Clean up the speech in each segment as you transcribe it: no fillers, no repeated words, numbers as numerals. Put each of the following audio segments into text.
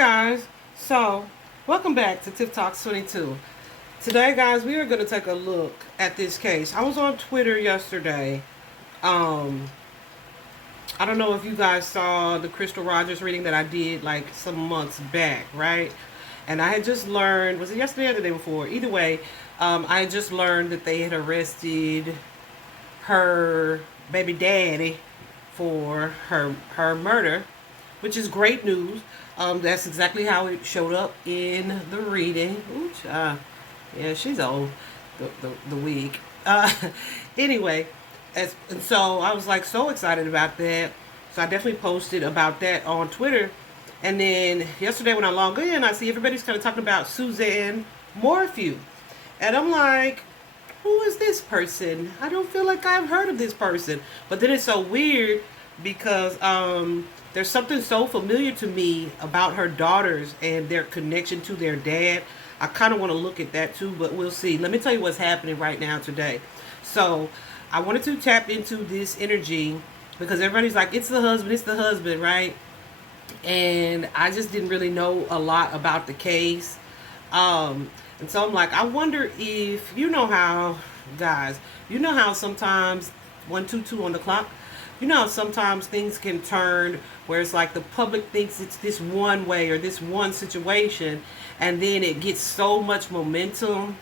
Guys, so welcome back to Tip Talks 22. Today guys, we are going to take a look at this case. I was on Twitter yesterday. I don't know if you guys saw the Crystal Rogers reading that I did like some months back, right? And I had just learned, was it yesterday or the day before? Either way, I had just learned that they had arrested her baby daddy for her murder, which is great news. That's exactly how it showed up in the reading. Ooh, yeah, she's old, the wig. Anyway, and so I was like so excited about that. So I definitely posted about that on Twitter. And then yesterday when I logged in, I see everybody's kind of talking about Suzanne Morphew. And I'm like, who is this person? I don't feel like I've heard of this person. But then it's so weird because there's something so familiar to me about her daughters and their connection to their dad. I kind of want to look at that too, but we'll see. Let me tell you what's happening right now today. So I wanted to tap into this energy because everybody's like, it's the husband, right? And I just didn't really know a lot about the case. And so I'm like, I wonder if, you know how, guys, you know how sometimes 122 on the clock, you know how sometimes things can turn where it's like the public thinks it's this one way or this one situation, and then it gets so much momentum.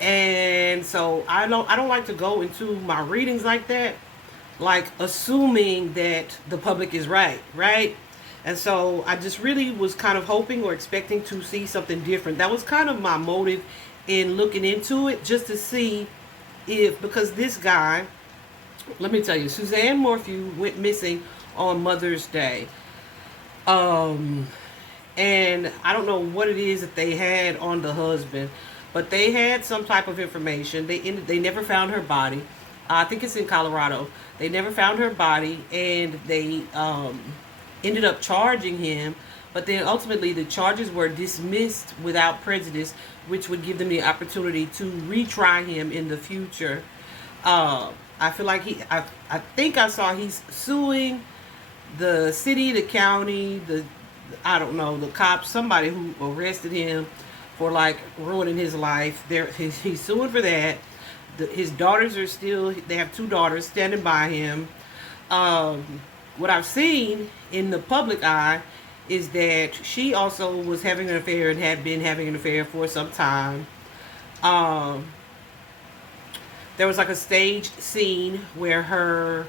And so I don't like to go into my readings like that, like assuming that the public is right? And so I just really was kind of hoping or expecting to see something different. That was kind of my motive in looking into it, just to see if, because this guy, let me tell you, Suzanne Morphew went missing on Mother's Day. And I don't know what it is that they had on the husband, but they had some type of information. They never found her body. I think it's in Colorado. They never found her body, and they ended up charging him. But then ultimately the charges were dismissed without prejudice, which would give them the opportunity to retry him in the future. I feel like I think I saw he's suing the city, the county, I don't know, the cops, somebody who arrested him for like ruining his life. He's suing for that. His daughters are still, they have 2 daughters standing by him. What I've seen in the public eye is that she also was having an affair and had been having an affair for some time. There was like a staged scene where her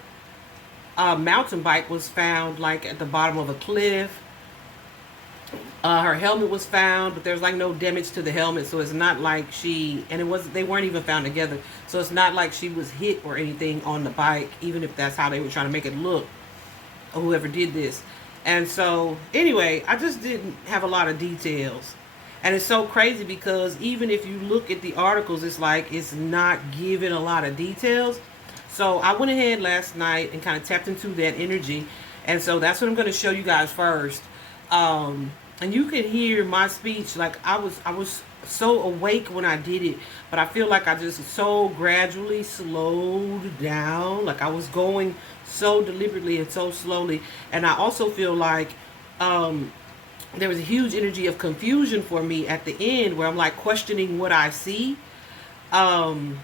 mountain bike was found like at the bottom of a cliff. Her helmet was found, but there's like no damage to the helmet, so it's not like they weren't even found together. So it's not like she was hit or anything on the bike, even if that's how they were trying to make it look, or whoever did this. And so anyway, I just didn't have a lot of details. And it's so crazy because even if you look at the articles, it's like it's not giving a lot of details. So I went ahead last night and kind of tapped into that energy. And so that's what I'm going to show you guys first. And you can hear my speech. Like I was so awake when I did it, but I feel like I just so gradually slowed down. Like I was going so deliberately and so slowly. And I also feel like, there was a huge energy of confusion for me at the end where I'm like questioning what I see. And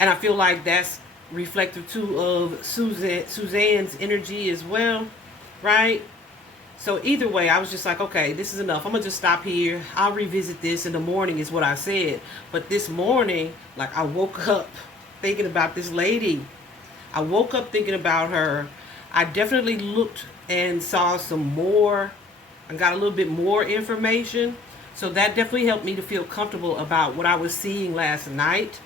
I feel like that's reflective too of Suzanne's energy as well, right? So either way, I was just like, okay, this is enough. I'm going to just stop here. I'll revisit this in the morning is what I said. But this morning, like I woke up thinking about this lady. I woke up thinking about her. I definitely looked and saw some more. I got a little bit more information. So that definitely helped me to feel comfortable about what I was seeing last night.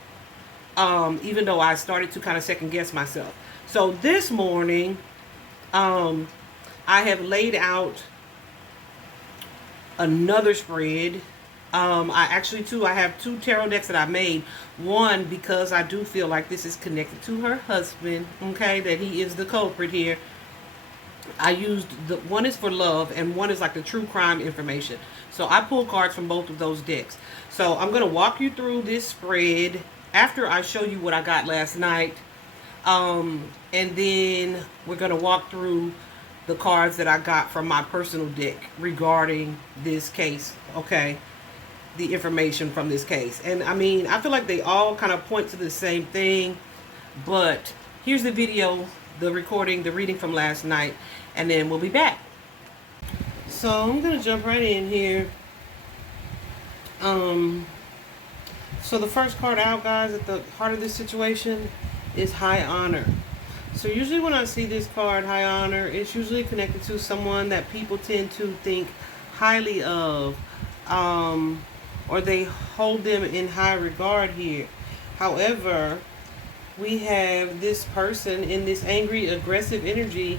Even though I started to kind of second guess myself. So this morning, I have laid out another spread. I have 2 tarot decks that I made. One, because I do feel like this is connected to her husband, okay, that he is the culprit here. I used one is for love and one is like the true crime information. So I pulled cards from both of those decks. So I'm going to walk you through this spread after I show you what I got last night. And then we're going to walk through the cards that I got from my personal deck regarding this case, okay? The information from this case. And I mean, I feel like they all kind of point to the same thing, but here's the video, the recording, the reading from last night, and then we'll be back. So I'm going to jump right in here. So the first card out, guys, at the heart of this situation is High Honor. So usually when I see this card, High Honor, it's usually connected to someone that people tend to think highly of, or they hold them in high regard here. However, we have this person in this angry, aggressive energy,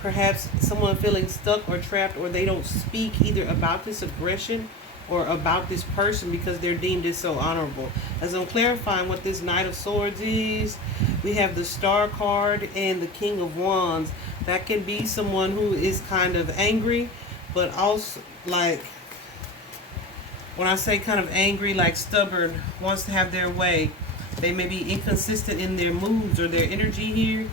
perhaps someone feeling stuck or trapped, or they don't speak either about this aggression or about this person because they're deemed as so honorable. As I'm clarifying what this Knight of Swords is, we have the Star card and the King of Wands. That can be someone who is kind of angry, but also, like, when I say kind of angry, like stubborn, wants to have their way. They may be inconsistent in their moods or their energy here.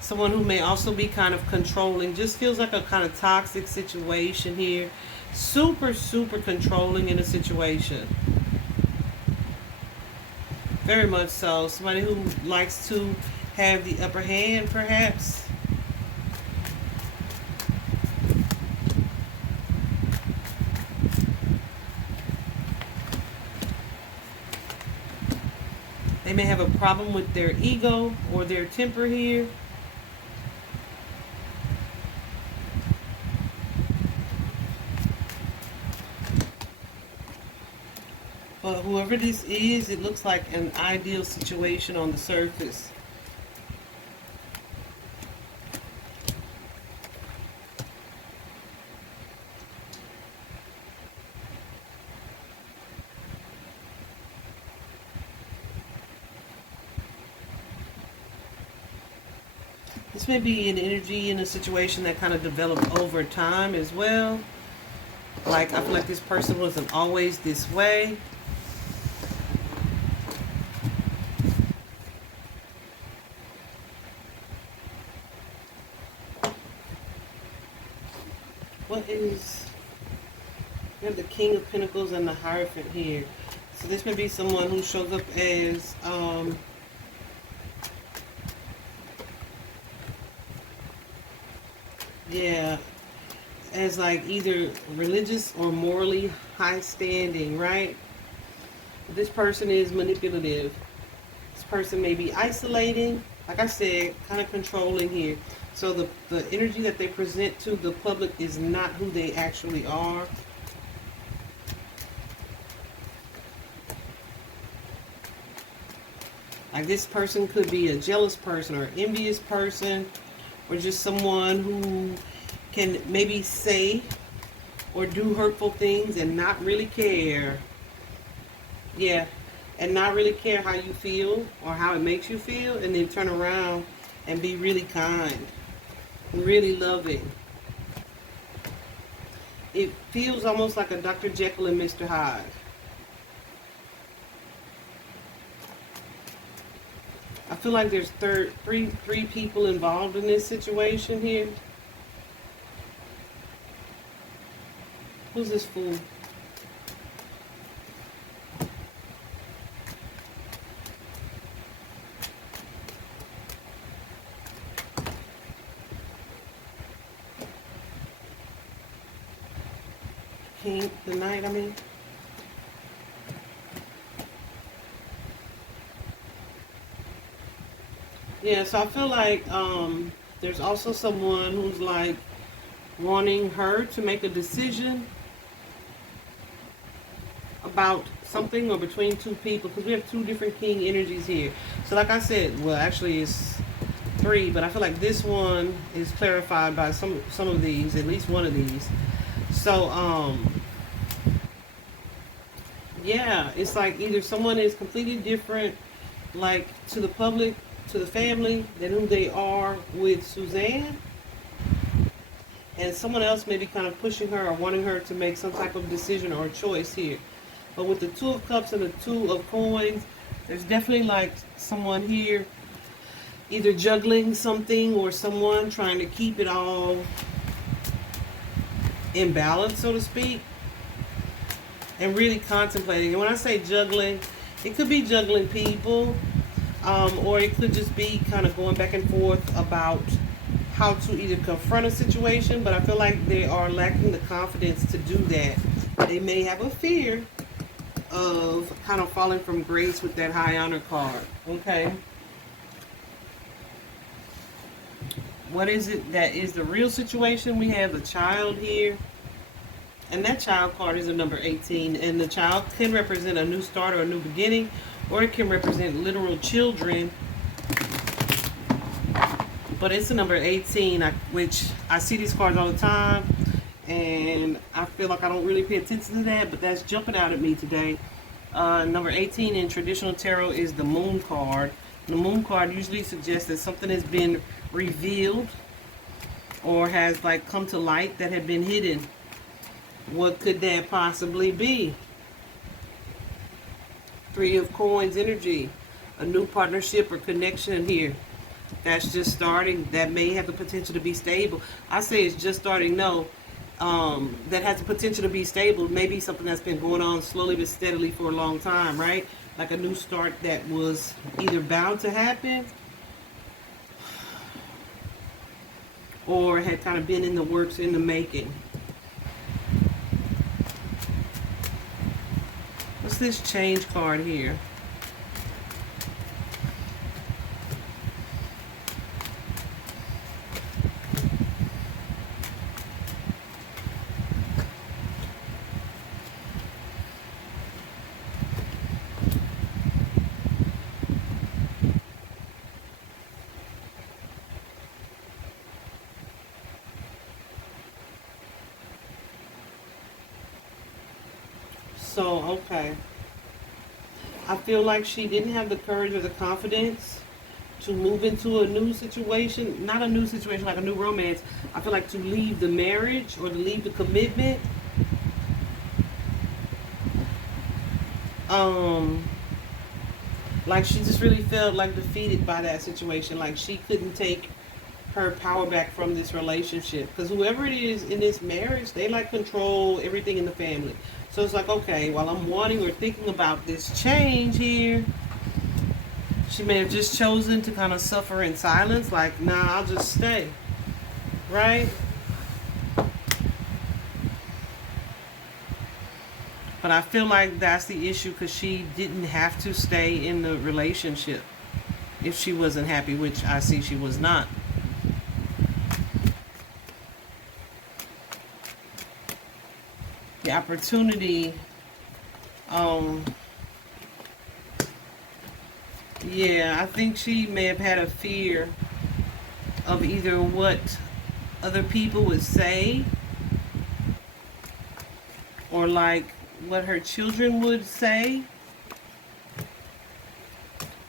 Someone who may also be kind of controlling. Just feels like a kind of toxic situation here. Super, super controlling in a situation. Very much so. Somebody who likes to have the upper hand, perhaps. They may have a problem with their ego or their temper here. But whoever this is, it looks like an ideal situation on the surface. This may be an energy in a situation that kind of developed over time as well. Like, I feel like this person wasn't always this way. What is... We have the King of Pentacles and the Hierophant here. So this may be someone who shows up as... as like either religious or morally high standing, right? This person is manipulative. This person may be isolating, like I said, kind of controlling here. So the energy that they present to the public is not who they actually are. Like, this person could be a jealous person or envious person, or just someone who can maybe say or do hurtful things and not really care. Yeah, and not really care how you feel or how it makes you feel, and then turn around and be really kind, really loving. It feels almost like a Dr. Jekyll and Mr. Hyde. I feel like there's three people involved in this situation here. Who's this fool? King, the Knight, I mean. Yeah, so I feel like there's also someone who's like wanting her to make a decision about something, or between two people, because we have two different king energies here. So like I said, well, actually it's three, but I feel like this one is clarified by some of these, at least one of these. So yeah, it's like either someone is completely different, like to the public, to the family, than who they are with Suzanne, and someone else may be kind of pushing her or wanting her to make some type of decision or choice here. But with the Two of Cups and the Two of Coins, there's definitely like someone here either juggling something or someone, trying to keep it all in balance, so to speak, and really contemplating. And when I say juggling, it could be juggling people, or it could just be kind of going back and forth about how to either confront a situation, but I feel like they are lacking the confidence to do that. They may have a fear of kind of falling from grace with that high honor card. Okay. What is it that is the real situation? We have a child here. And that child card is a number 18. And the child can represent a new start or a new beginning. Or it can represent literal children. But it's a number 18, which I see these cards all the time. And I feel like I don't really pay attention to that. But that's jumping out at me today. Number 18 in traditional tarot is the moon card. The moon card usually suggests that something has been revealed or has like come to light that had been hidden. What could that possibly be? Three of Coins energy. A new partnership or connection here. That's just starting. That may have the potential to be stable. I say it's just starting. No. That has the potential to be stable. Maybe something that's been going on slowly but steadily for a long time, right? Like a new start that was either bound to happen or had kind of been in the works, in the making. What's this change card here? So, okay. I feel like she didn't have the courage or the confidence to move into a new situation. Not a new situation, like a new romance. I feel like to leave the marriage or to leave the commitment. Like she just really felt like defeated by that situation. Like she couldn't take her power back from this relationship. Because whoever it is in this marriage, they like control everything in the family. So it's like, okay, while I'm wanting or thinking about this change here, she may have just chosen to kind of suffer in silence. Like, nah, I'll just stay. Right? But I feel like that's the issue because she didn't have to stay in the relationship if she wasn't happy, which I see she was not. The opportunity, yeah, I think she may have had a fear of either what other people would say or like what her children would say,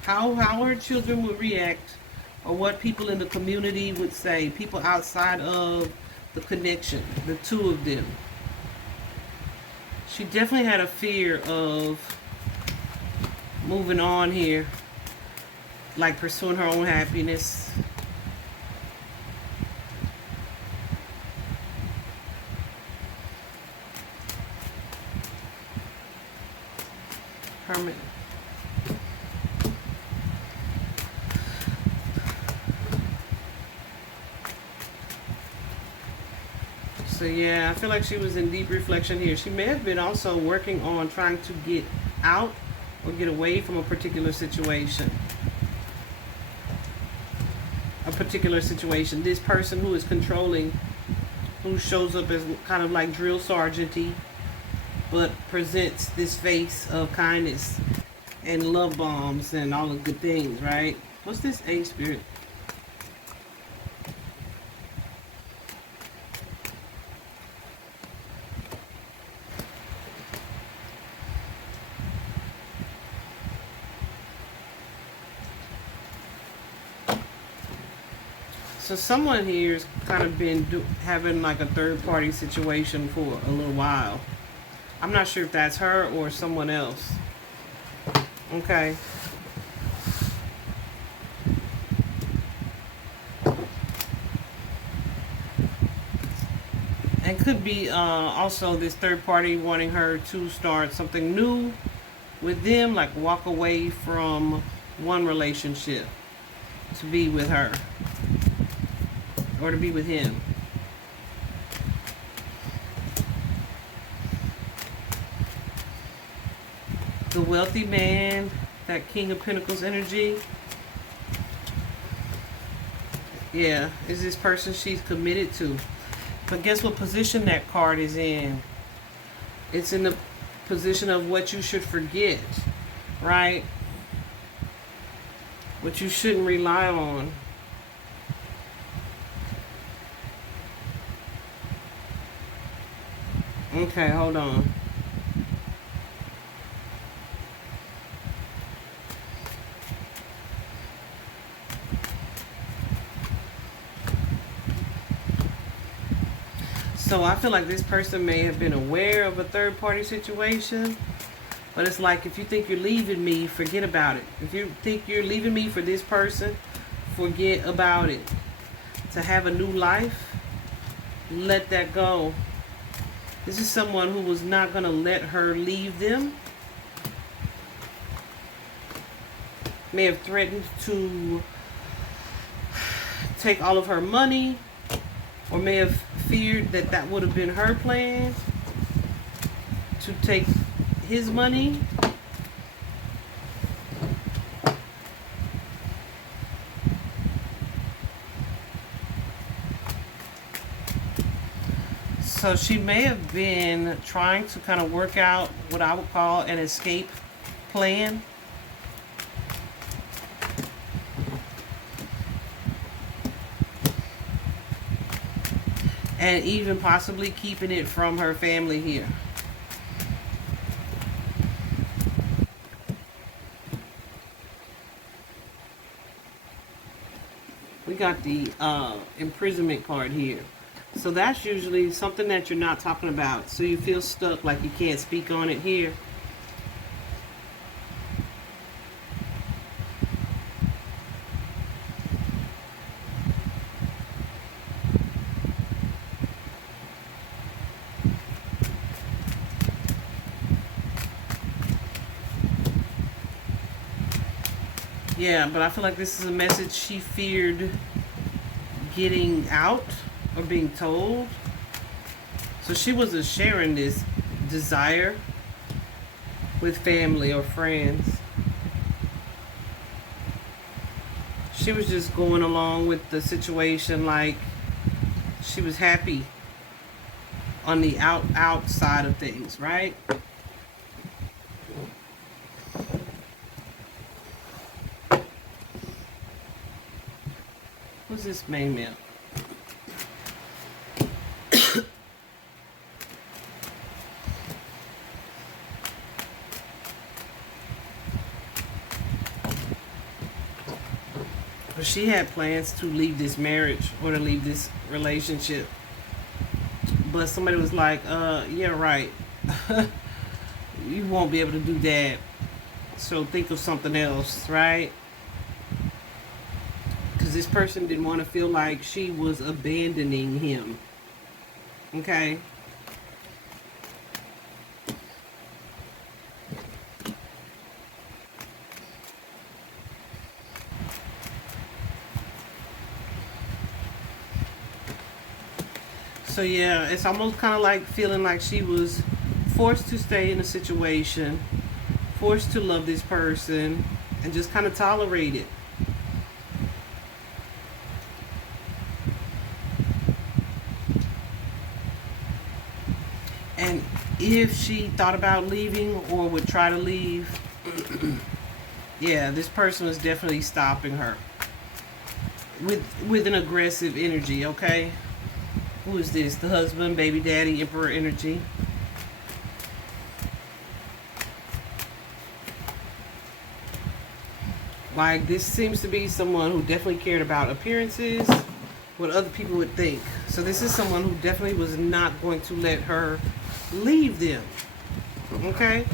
how her children would react, or what people in the community would say, people outside of the connection, the two of them. She definitely had a fear of moving on here, like pursuing her own happiness. Hermit. So yeah, I feel like she was in deep reflection here. She may have been also working on trying to get out or get away from a particular situation. This person who is controlling, who shows up as kind of like drill sergeant-y, but presents this face of kindness and love bombs and all the good things, right? What's this A spirit? So someone here has kind of been having like a third party situation for a little while. I'm not sure if that's her or someone else. Okay. And could be also this third party wanting her to start something new with them, like walk away from one relationship to be with her or to be with him. The wealthy man, that King of Pentacles energy. Yeah, is this person she's committed to. But guess what position that card is in? It's in the position of what you should forget, right? What you shouldn't rely on. Okay, hold on. So I feel like this person may have been aware of a third party situation, but it's like, if you think you're leaving me, forget about it. If you think you're leaving me for this person, forget about it. To have a new life, let that go. This is someone who was not going to let her leave them. May have threatened to take all of her money, or may have feared that that would have been her plan, to take his money. So she may have been trying to kind of work out what I would call an escape plan. And even possibly keeping it from her family here. We got the imprisonment card here. So that's usually something that you're not talking about. So you feel stuck, like you can't speak on it here. Yeah, but I feel like this is a message she feared getting out or being told. So she wasn't sharing this desire with family or friends. She was just going along with the situation, like she was happy on the outside of things, right? Who's this main male? She had plans to leave this marriage or to leave this relationship. But somebody was like, yeah, right. You won't be able to do that. So think of something else, right? Because this person didn't want to feel like she was abandoning him. Okay? So yeah, it's almost kind of like feeling like she was forced to stay in a situation, forced to love this person, and just kind of tolerate it. And if she thought about leaving or would try to leave, yeah, this person was definitely stopping her with an aggressive energy, okay? Who is this? The husband, baby daddy, emperor energy. Like, this seems to be someone who definitely cared about appearances, what other people would think. So this is someone who definitely was not going to let her leave them. Okay?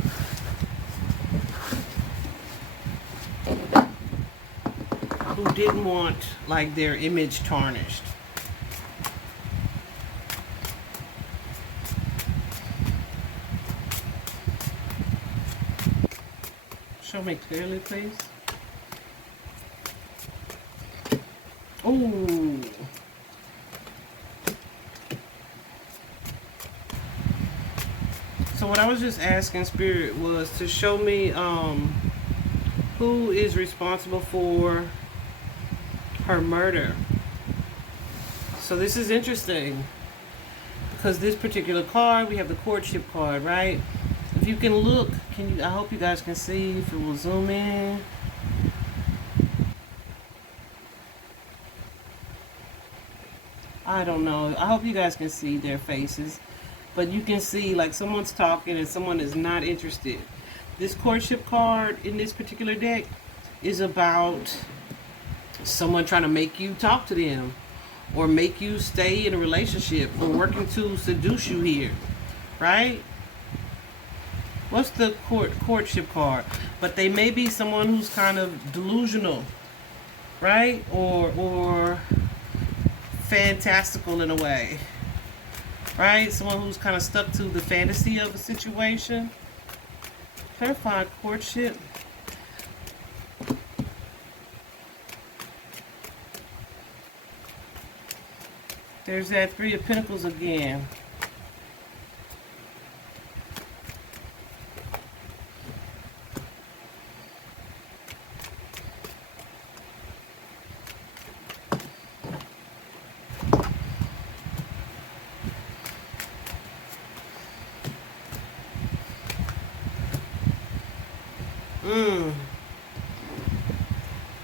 Who didn't want, like, their image tarnished. Show me clearly, please. Ooh. So what I was just asking Spirit was to show me who is responsible for her murder. So this is interesting because this particular card, we have the courtship card, right? If you can look, I hope you guys can see if it will zoom in. I don't know. I hope you guys can see their faces. But you can see like someone's talking and someone is not interested. This courtship card in this particular deck is about someone trying to make you talk to them or make you stay in a relationship or working to seduce you here, right? What's the courtship card? But they may be someone who's kind of delusional, right? Or fantastical in a way, right? Someone who's kind of stuck to the fantasy of a situation. Clarify courtship. There's that Three of Pentacles again.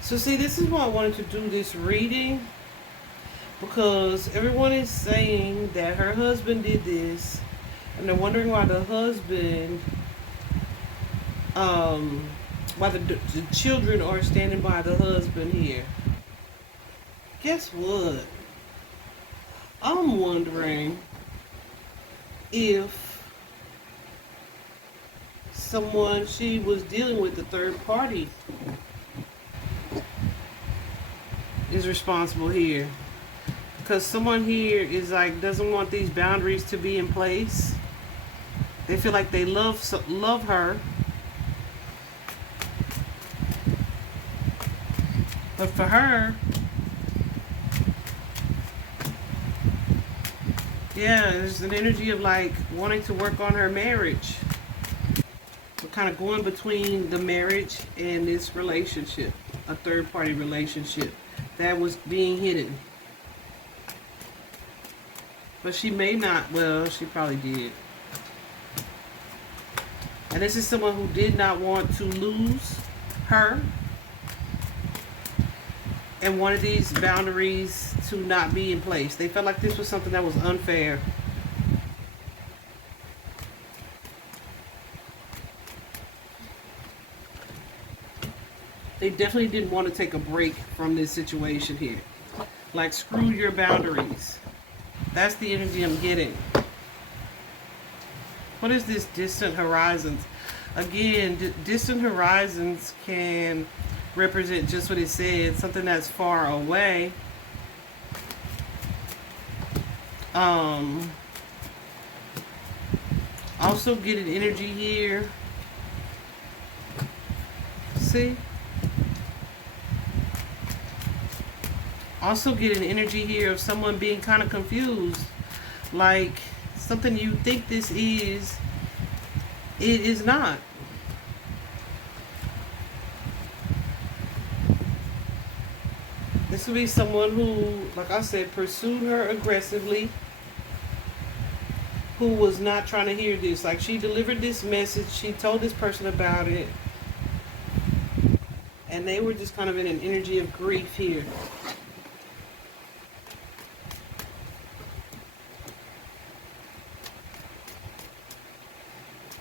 So see, this is why I wanted to do this reading, because everyone is saying that her husband did this, and they're wondering why the husband, why the children are standing by the husband here. Guess what? I'm wondering if someone she was dealing with, the third party, is responsible here, because someone here is like doesn't want these boundaries to be in place. They feel like they love her, but for her, yeah, there's an energy of like wanting to work on her marriage. We're kind of going between the marriage and this relationship, a third party relationship that was being hidden. But she may not, well, she probably did. And this is someone who did not want to lose her and wanted these boundaries to not be in place. They felt like this was something that was unfair. They definitely didn't want to take a break from this situation here. Like, screw your boundaries. That's the energy I'm getting. What is this distant horizons? Again, distant horizons can represent just what it said, something that's far away. Also get an energy here. See? Also get an energy here of someone being kind of confused. Like, something you think this is, it is not. This would be someone who, like I said, pursued her aggressively, who was not trying to hear this. Like, she delivered this message, she told this person about it, and they were just kind of in an energy of grief here.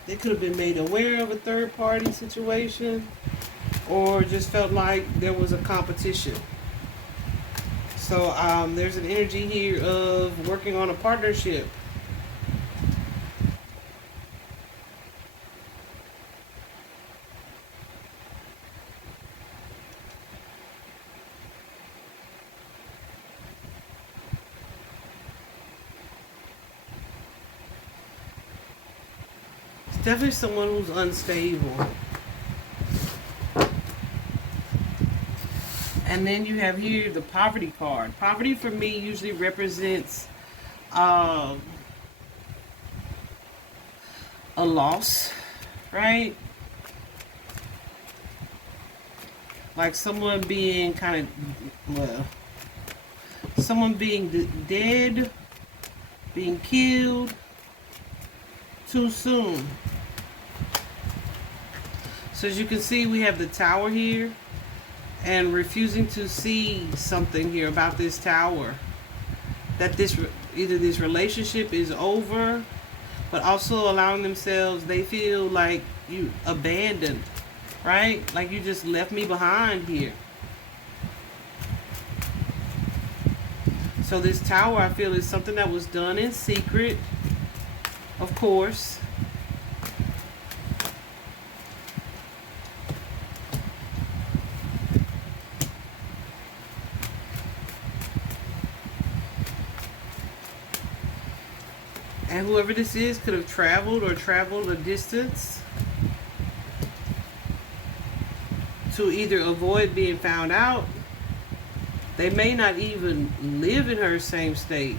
They could have been made aware of a third party situation, or just felt like there was a competition. So there's an energy here of working on a partnership. It's definitely someone who's unstable. And then you have here the poverty card. Poverty for me usually represents uh, a loss, right? Like someone being kind of, well, someone being dead, being killed too soon. So as you can see, we have the tower here, and refusing to see something here about this tower. That this, either this relationship is over, but also allowing themselves, they feel like you abandoned, right? Like you just left me behind here. So this tower, I feel, is something that was done in secret, of course. And whoever this is could have traveled a distance to either avoid being found out. They may not even live in her same state.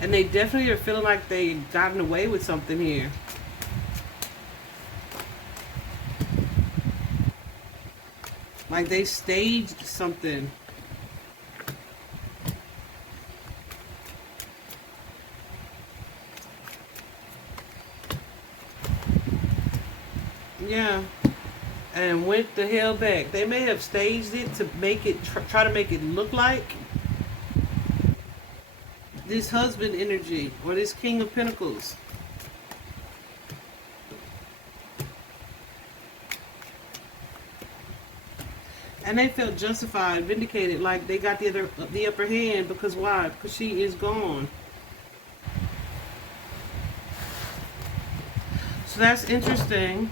And they definitely are feeling like they've gotten away with something here. Like they staged something. Yeah. And went the hell back. They may have staged it to make it, try to make it look like this husband energy or this King of Pentacles. And they felt justified, vindicated, like they got the upper hand. Because why? Because she is gone. So that's interesting.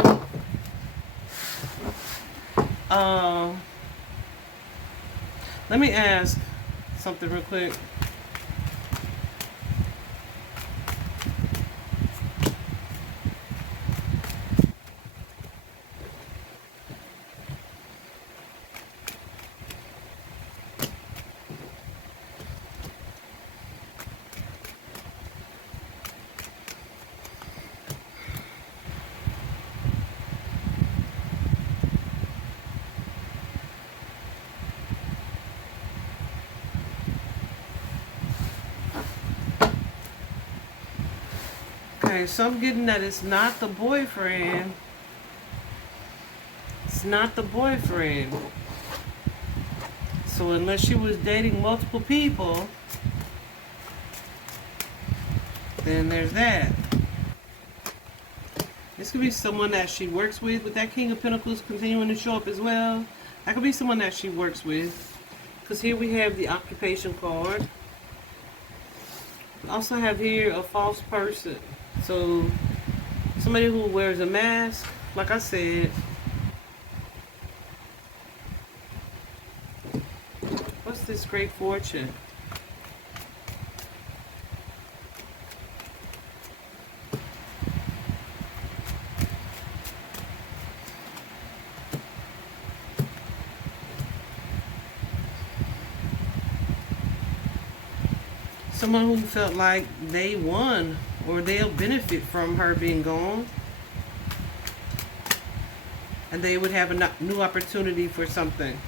Let me ask something real quick. Okay, so I'm getting that it's not the boyfriend. It's not the boyfriend. So unless she was dating multiple people, then there's that. This could be someone that she works with that King of Pentacles continuing to show up as well. That could be someone that she works with. Because here we have the occupation card. We also have here a false person. So somebody who wears a mask, like I said. What's this great fortune? Someone who felt like they won or they'll benefit from her being gone. And they would have a new opportunity for something.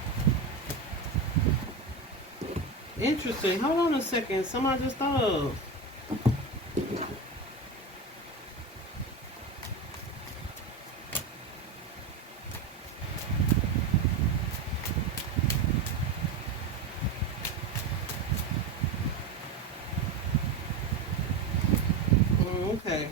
Interesting. Hold on a second. Someone just thought of. Okay.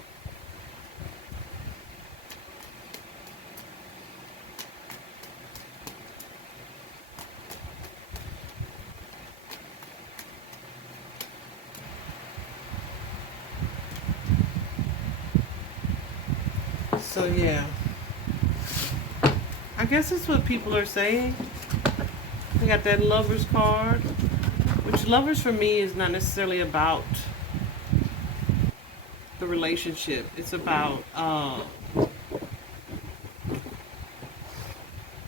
So yeah, I guess that's what people are saying. We got that Lovers card, which Lovers for me is not necessarily about the relationship. It's about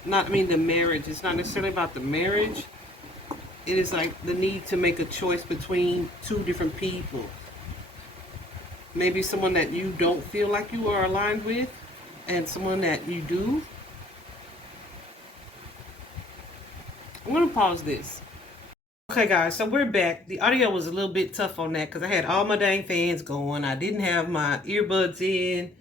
not, I mean, the marriage. It's not necessarily about the marriage. It is like the need to make a choice between two different people. Maybe someone that you don't feel like you are aligned with, and someone that you do. I'm going to pause this. Okay, guys, so we're back. The audio was a little bit tough on that because I had all my dang fans going. I didn't have my earbuds in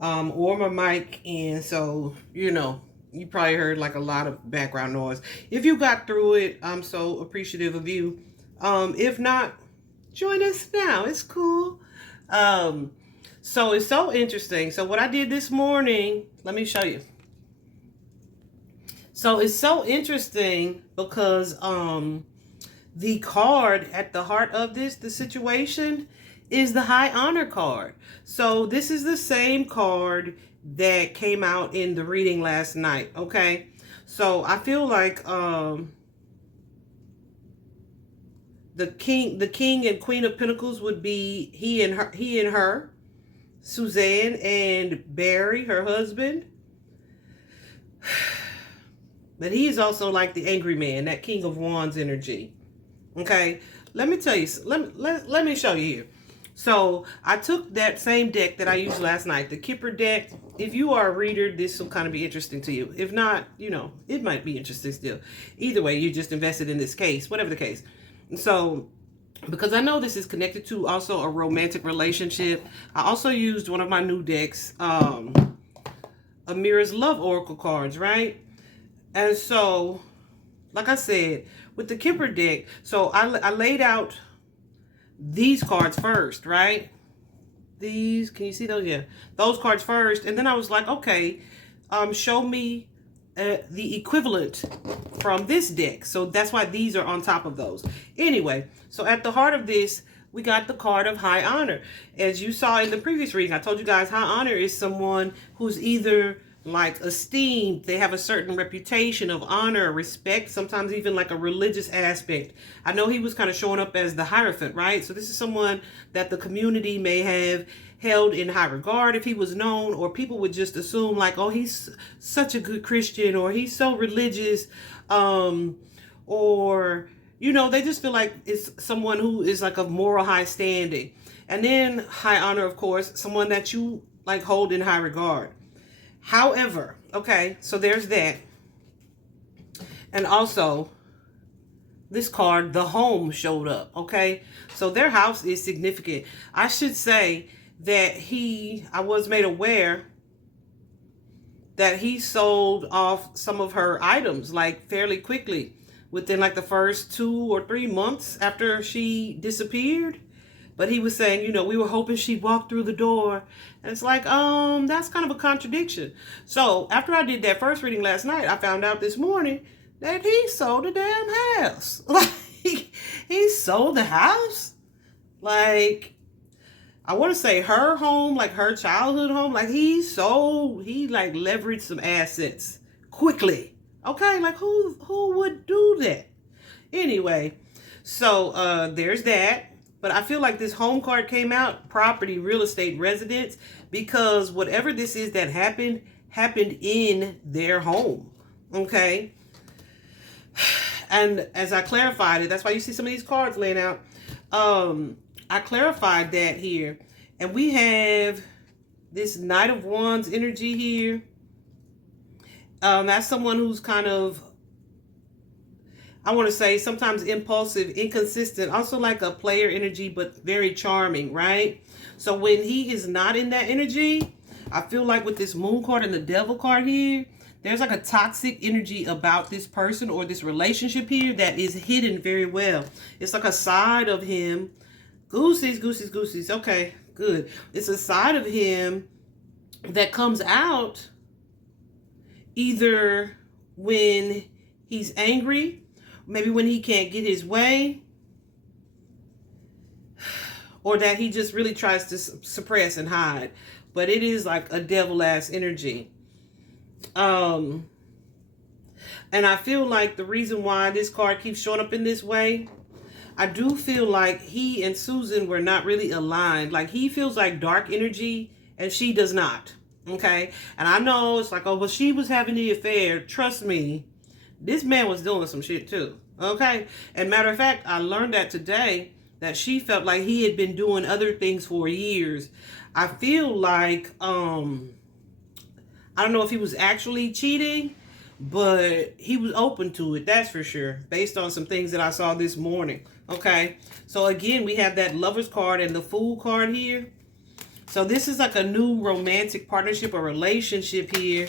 or my mic in, so, you know, you probably heard like a lot of background noise. If you got through it, I'm so appreciative of you. If not, join us now. It's cool. So it's so interesting. So what I did this morning, let me show you. So it's so interesting because the card at the heart of the situation is the High Honor card. So this is the same card that came out in the reading last night, okay? So I feel like the king and queen of pentacles would be he and her, Suzanne and Barry, her husband. But he is also like the angry man, that King of Wands energy. Okay, let me tell you, let me show you here. So I took that same deck that I used last night, the Kipper deck. If you are a reader, this will kind of be interesting to you. If not, you know, it might be interesting still. Either way, you just invested in this case, whatever the case. So because I know this is connected to also a romantic relationship, I also used one of my new decks, Amira's Love Oracle cards, right? And so, like I said, with the Kipper deck, so I laid out these cards first, right? These, can you see those? Yeah, those cards first. And then I was like, okay, show me the equivalent from this deck. So that's why these are on top of those. Anyway, so at the heart of this, we got the card of High Honor. As you saw in the previous reading, I told you guys High Honor is someone who's either like esteemed, they have a certain reputation of honor, respect, sometimes even like a religious aspect. I know he was kind of showing up as the Hierophant, right? So this is someone that the community may have held in high regard if he was known, or people would just assume like, oh, he's such a good Christian, or he's so religious, or, you know, they just feel like it's someone who is like of moral high standing. And then High Honor, of course, someone that you like hold in high regard. However, okay, so there's that. And also, this card, the home, showed up, okay? So their house is significant. I should say that I was made aware that he sold off some of her items, like, fairly quickly. Within, like, the first 2 or 3 months after she disappeared. But he was saying, you know, we were hoping she'd walk through the door. And it's like, that's kind of a contradiction. So after I did that first reading last night, I found out this morning that he sold the damn house. Like, he sold the house? Like, I want to say her home, like her childhood home. Like, he like leveraged some assets quickly. Okay, like who would do that? Anyway, so there's that. But I feel like this home card came out, property, real estate, residence, because whatever this is that happened in their home, okay? And as I clarified it, that's why you see some of these cards laying out. I clarified that here. And we have this Knight of Wands energy here. That's someone who's kind of, I want to say, sometimes impulsive, inconsistent, also like a player energy, but very charming, right? So when he is not in that energy, I feel like with this Moon card and the Devil card here, there's like a toxic energy about this person or this relationship here that is hidden very well. It's like a side of him. Goosies. Okay, good. It's a side of him that comes out either when he's angry, maybe when he can't get his way, or that he just really tries to suppress and hide. But it is like a devil-ass energy. And I feel like the reason why this card keeps showing up in this way, I do feel like he and Susan were not really aligned. Like, he feels like dark energy and she does not. Okay. And I know it's like, oh, well, she was having the affair. Trust me, this man was doing some shit too. Okay. And matter of fact, I learned that today, that she felt like he had been doing other things for years. I feel like, I don't know if he was actually cheating, but he was open to it. That's for sure. Based on some things that I saw this morning. Okay. So again, we have that Lover's card and the Fool card here. So this is like a new romantic partnership or relationship here.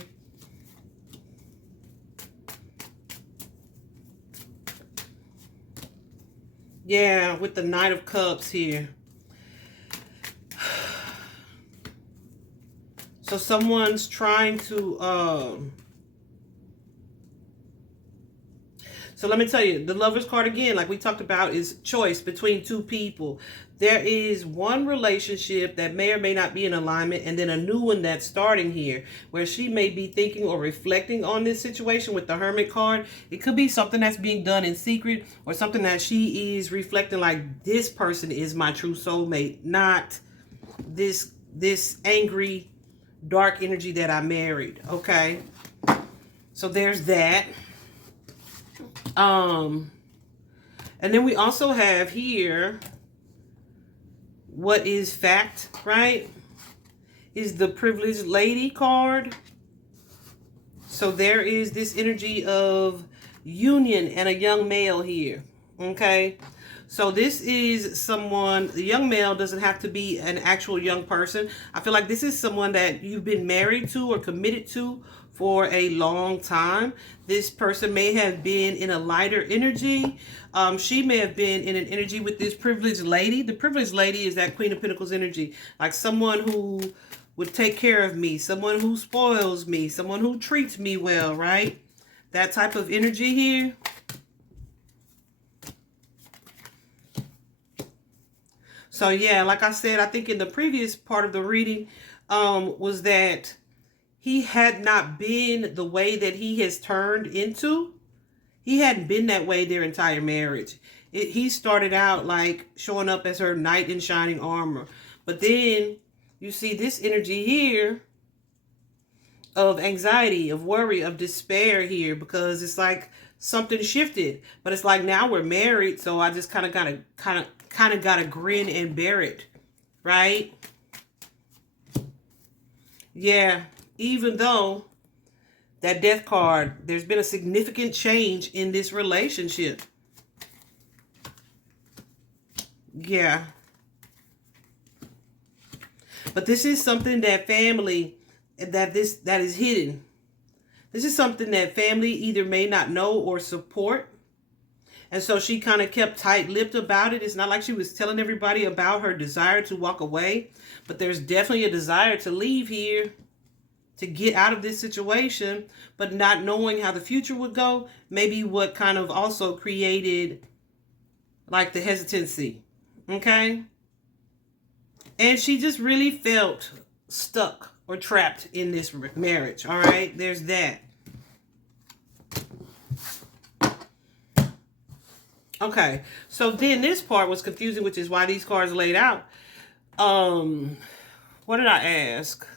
Yeah, with the Knight of Cups here. So someone's trying to, so let me tell you, the Lover's card again, like we talked about, is choice between two people. There is one relationship that may or may not be in alignment, and then a new one that's starting here, where she may be thinking or reflecting on this situation with the Hermit card. It could be something that's being done in secret, or something that she is reflecting like, this person is my true soulmate, not this angry, dark energy that I married. Okay, so there's that. And then we also have here, what is fact, right? Is the Privileged Lady card. So there is this energy of union and a young male here. Okay. So this is someone, the young male doesn't have to be an actual young person. I feel like this is someone that you've been married to or committed to for a long time. This person may have been in a lighter energy. She may have been in an energy with this Privileged Lady. The Privileged Lady is that Queen of Pentacles energy. Like someone who would take care of me, someone who spoils me, someone who treats me well, right? That type of energy here. So yeah, like I said, I think in the previous part of the reading, was that he had not been the way that he has turned into. He hadn't been that way their entire marriage. He started out like showing up as her knight in shining armor. But then you see this energy here of anxiety, of worry, of despair here, because it's like something shifted. But it's like now we're married, so I just kind of gotta grin and bear it, right? Yeah, even though that Death card, there's been a significant change in this relationship. Yeah. But this is something that family, that is hidden. This is something that family either may not know or support. And so she kind of kept tight-lipped about it. It's not like she was telling everybody about her desire to walk away, but there's definitely a desire to leave here, to get out of this situation, but not knowing how the future would go. Maybe what kind of also created like the hesitancy. Okay? And she just really felt stuck or trapped in this marriage. All right? There's that. Okay, so then this part was confusing, which is why these cards laid out. What did I ask?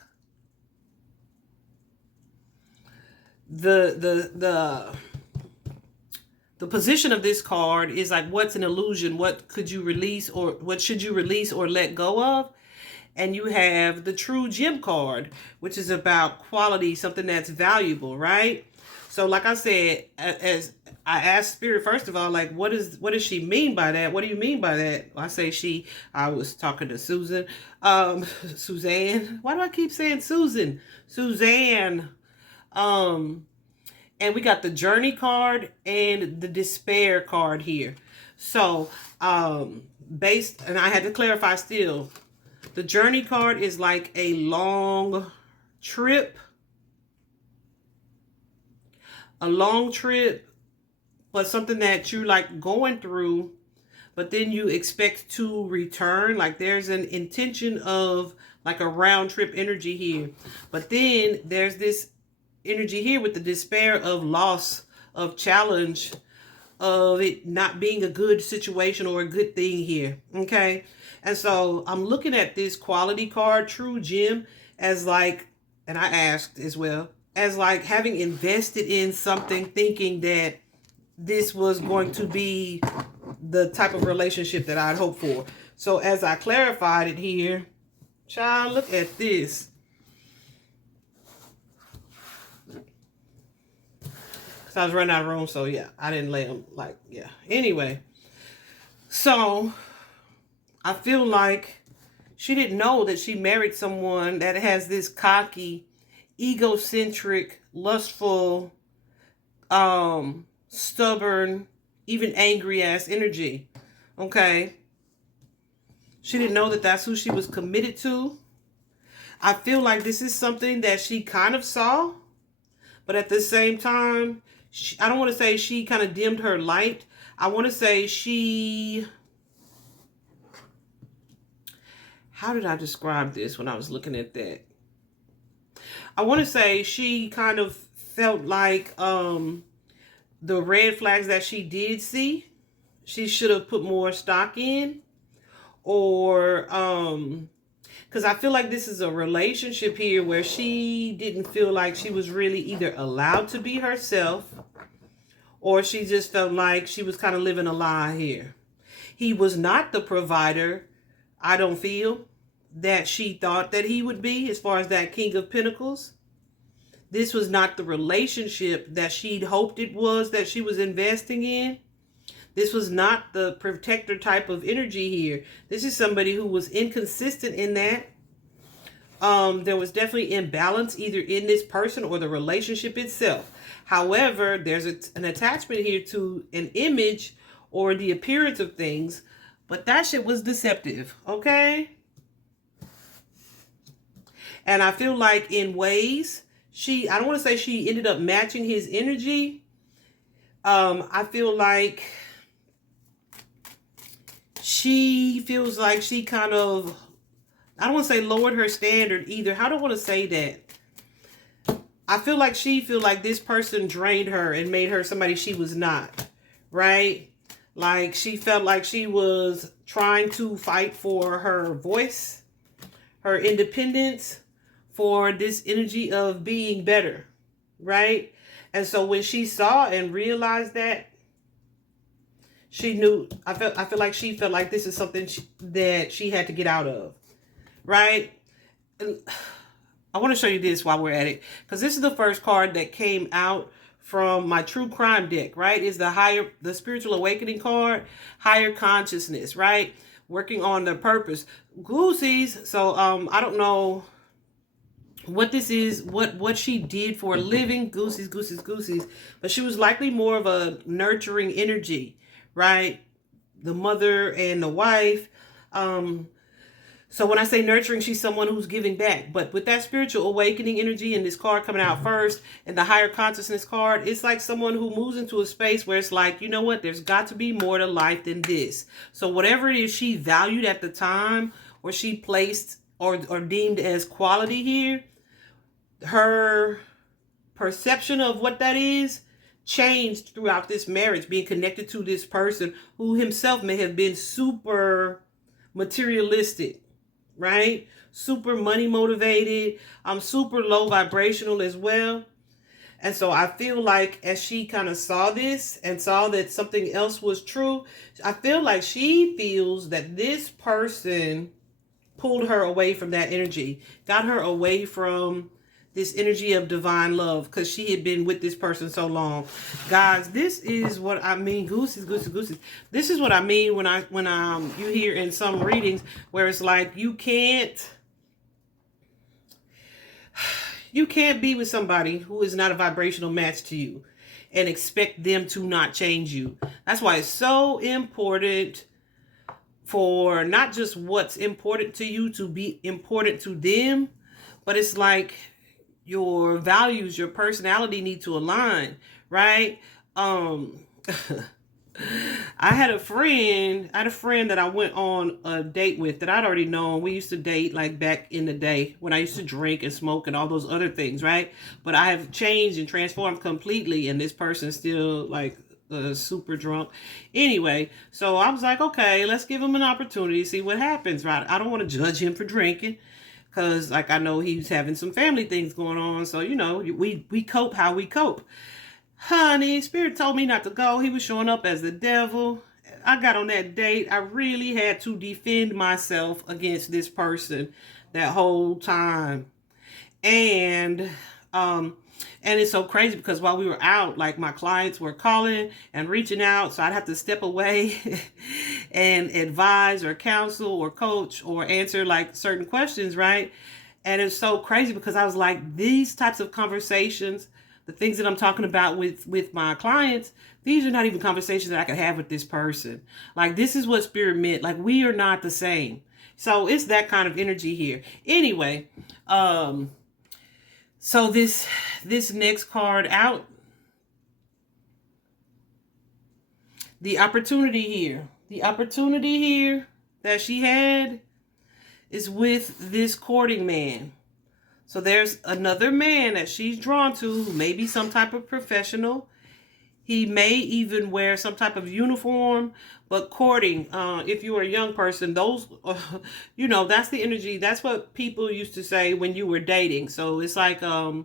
The position of this card is like, what's an illusion? What could you release, or what should you release or let go of? And you have the True Gem card, which is about quality, something that's valuable, right? So like I said, as I asked Spirit, first of all, like, what does she mean by that? What do you mean by that? I say she, I was talking to Susan. Suzanne. Why do I keep saying Susan? Suzanne. And we got the Journey card and the Despair card here. So, and I had to clarify still, the Journey card is like a long trip. A long trip, but something that you're like going through, but then you expect to return. Like there's an intention of like a round trip energy here. But then there's this energy here with the despair of loss, of challenge, of it not being a good situation or a good thing here. Okay. And so I'm looking at this quality card, True Gem, as like and I asked as well, as like having invested in something thinking that this was going to be the type of relationship that I'd hoped for. So as I clarified it here, child, look at this. Because I was running out of room, so yeah, I didn't lay them like, yeah. Anyway, so I feel like she didn't know that she married someone that has this cocky, egocentric, lustful, stubborn, even angry ass energy. Okay. She didn't know that that's who she was committed to. I feel like this is something that she kind of saw, but at the same time, I don't want to say she kind of dimmed her light. I want to say she... How did I describe this when I was looking at that? I want to say she kind of felt like the red flags that she did see, she should have put more stock in. Or because I feel like this is a relationship here where she didn't feel like she was really either allowed to be herself, or she just felt like she was kind of living a lie here. He was not the provider, I don't feel, that she thought that he would be, as far as that King of Pentacles. This was not the relationship that she'd hoped it was, that she was investing in. This was not the protector type of energy here. This is somebody who was inconsistent in that. There was definitely imbalance either in this person or the relationship itself. However, there's an attachment here to an image or the appearance of things, but that shit was deceptive, okay? And I feel like in ways, I don't want to say she ended up matching his energy. I feel like she feels like she kind of, I don't want to say lowered her standard either. How do I want to say that? I feel like she feel like this person drained her and made her somebody she was not, right? Like she felt like she was trying to fight for her voice, her independence, for this energy of being better, right? And so when she saw and realized that, she knew, I feel like she felt like this is something that she had to get out of, right? And I want to show you this while we're at it, because this is the first card that came out from my true crime deck, right? Is the spiritual awakening card, higher consciousness, right? Working on the purpose. Goosies. So I don't know what this is, what she did for a living. Goosies. But she was likely more of a nurturing energy, right? The mother and the wife. So when I say nurturing, she's someone who's giving back. But with that spiritual awakening energy and this card coming out first, and the higher consciousness card, it's like someone who moves into a space where it's like, you know what, there's got to be more to life than this. So whatever it is she valued at the time, or she placed or deemed as quality here, her perception of what that is changed throughout this marriage, being connected to this person who himself may have been super materialistic, right? Super money motivated. Super low vibrational as well. And so I feel like as she kind of saw this and saw that something else was true, I feel like she feels that this person pulled her away from that energy, got her away from this energy of divine love, because she had been with this person so long. Guys, this is what I mean. Goosies. This is what I mean when you hear in some readings where it's like you can't be with somebody who is not a vibrational match to you and expect them to not change you. That's why it's so important for not just what's important to you to be important to them, but it's like your values, your personality need to align, right? I had a friend that I went on a date with that I'd already known. We used to date like back in the day when I used to drink and smoke and all those other things, right? But I have changed and transformed completely, and this person's still like super drunk. Anyway, so I was like, okay, let's give him an opportunity to see what happens, right? I don't want to judge him for drinking, because like I know he's having some family things going on. So, you know, we cope how we cope. Honey, Spirit told me not to go. He was showing up as the devil. I got on that date. I really had to defend myself against this person that whole time. And it's so crazy because while we were out, like my clients were calling and reaching out, so I'd have to step away and advise or counsel or coach or answer like certain questions, right? And it's so crazy because I was like, these types of conversations, the things that I'm talking about with my clients, these are not even conversations that I could have with this person. Like, this is what Spirit meant. Like, we are not the same. So it's that kind of energy here. Anyway, so this next card out, the opportunity here. The opportunity here that she had is with this courting man. So there's another man that she's drawn to, maybe some type of professional. He may even wear some type of uniform, but courting, if you were a young person, those, you know, that's the energy. That's what people used to say when you were dating. So it's like, oh,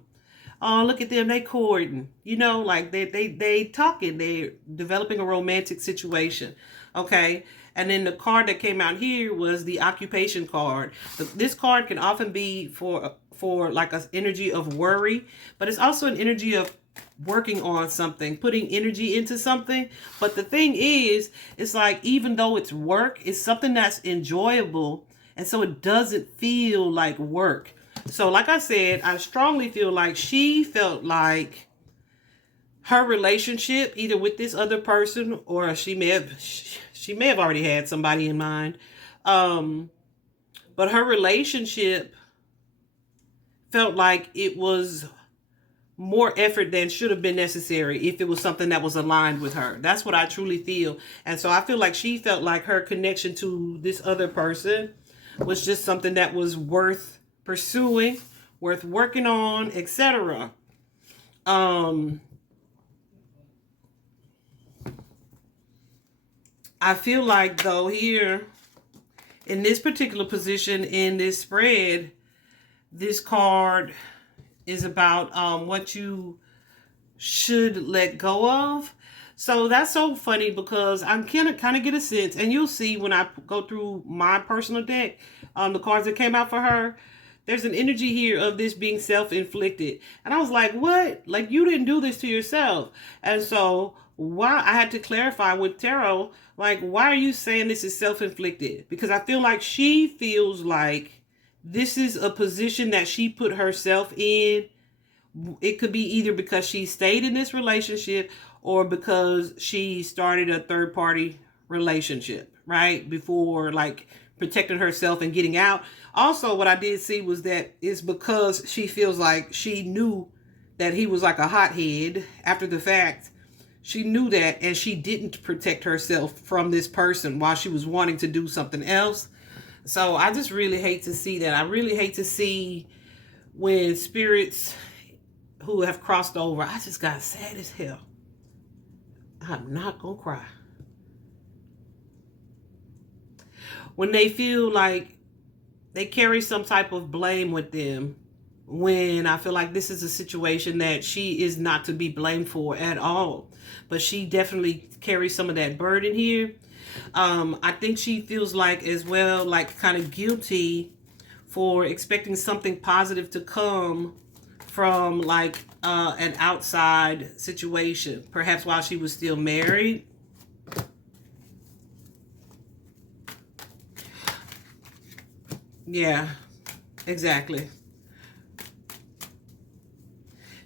look at them, they courting, you know, like they talking, they're developing a romantic situation. Okay. And then the card that came out here was the occupation card. This card can often be for like an energy of worry, but it's also an energy of working on something, putting energy into something. But the thing is, it's like, even though it's work, it's something that's enjoyable. And so it doesn't feel like work. So like I said, I strongly feel like she felt like her relationship, either with this other person, or she may have already had somebody in mind. But her relationship felt like it was more effort than should have been necessary if it was something that was aligned with her. That's what I truly feel. And so I feel like she felt like her connection to this other person was just something that was worth pursuing, worth working on, etc. I feel like, though, here in this particular position in this spread, this card is about what you should let go of. So that's so funny because I'm kind of get a sense, and you'll see when I go through my personal deck, the cards that came out for her, there's an energy here of this being self-inflicted. And I was like, what? Like, you didn't do this to yourself. And so why I had to clarify with tarot, like, why are you saying this is self-inflicted? Because I feel like she feels like this is a position that she put herself in. It could be either because she stayed in this relationship or because she started a third party relationship, right? Before, like, protecting herself and getting out. Also, what I did see was that it's because she feels like she knew that he was like a hothead after the fact. She knew that, and she didn't protect herself from this person while she was wanting to do something else. So I just really hate to see that. I really hate to see when spirits who have crossed over. I just got sad as hell. I'm not gonna cry. When they feel like they carry some type of blame with them, when I feel like this is a situation that she is not to be blamed for at all. But she definitely carries some of that burden here. I think she feels like as well, like kind of guilty for expecting something positive to come from like an outside situation, perhaps while she was still married. Yeah, exactly.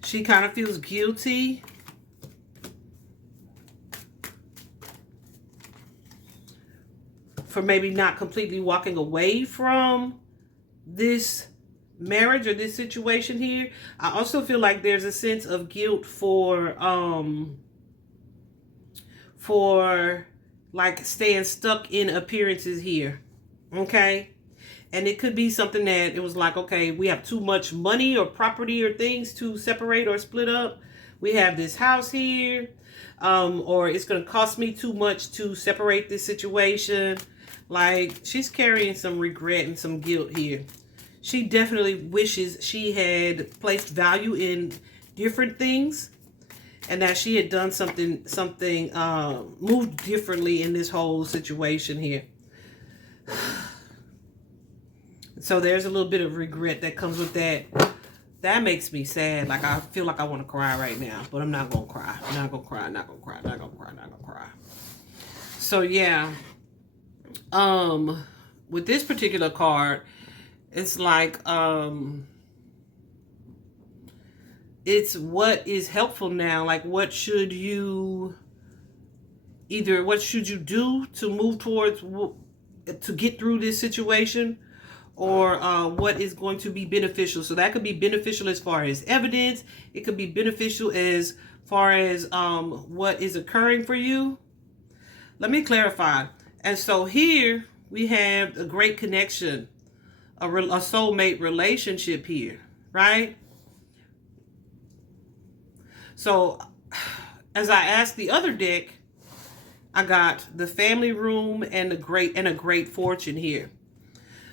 She kind of feels guilty for maybe not completely walking away from this marriage or this situation here. I also feel like there's a sense of guilt for like staying stuck in appearances here. Okay? And it could be something that it was like, okay, we have too much money or property or things to separate or split up. We have this house here, or it's going to cost me too much to separate this situation. Like, she's carrying some regret and some guilt here. She definitely wishes she had placed value in different things, and that she had done something, moved differently in this whole situation here. So there's a little bit of regret that comes with that. That makes me sad. Like, I feel like I want to cry right now, but I'm not going to cry. I'm not going to cry, not going to cry, not going to cry, not going to cry. So yeah, with this particular card, it's like, it's what is helpful now. Like, what should you do to move towards, to get through this situation, or what is going to be beneficial. So that could be beneficial as far as evidence. It could be beneficial as far as what is occurring for you. Let me clarify. And so here we have a great connection, a soulmate relationship here, right? So as I asked the other deck, I got the family room and a great fortune here.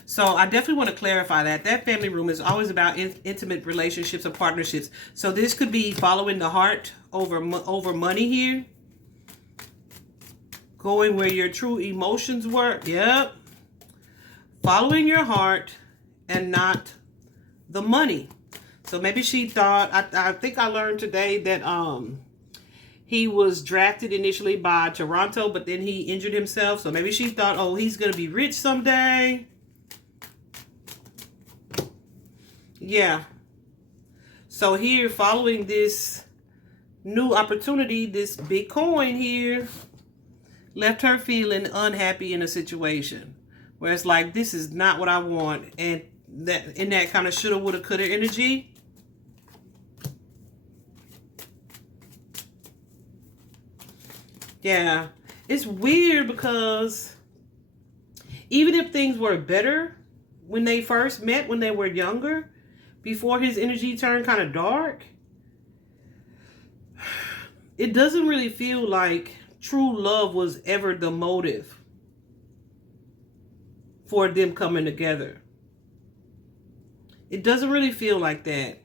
So I definitely want to clarify that family room is always about intimate relationships or partnerships. So this could be following the heart over money here. Going where your true emotions were. Yep. Following your heart and not the money. So maybe she thought, I think I learned today that he was drafted initially by Toronto, but then he injured himself. So maybe she thought, oh, he's going to be rich someday. Yeah. So here, following this new opportunity, this big coin here, left her feeling unhappy in a situation where it's like, this is not what I want. And that in that kind of shoulda, woulda, coulda energy. Yeah. It's weird because even if things were better when they first met, when they were younger, before his energy turned kind of dark, it doesn't really feel like true love was ever the motive for them coming together. It doesn't really feel like that.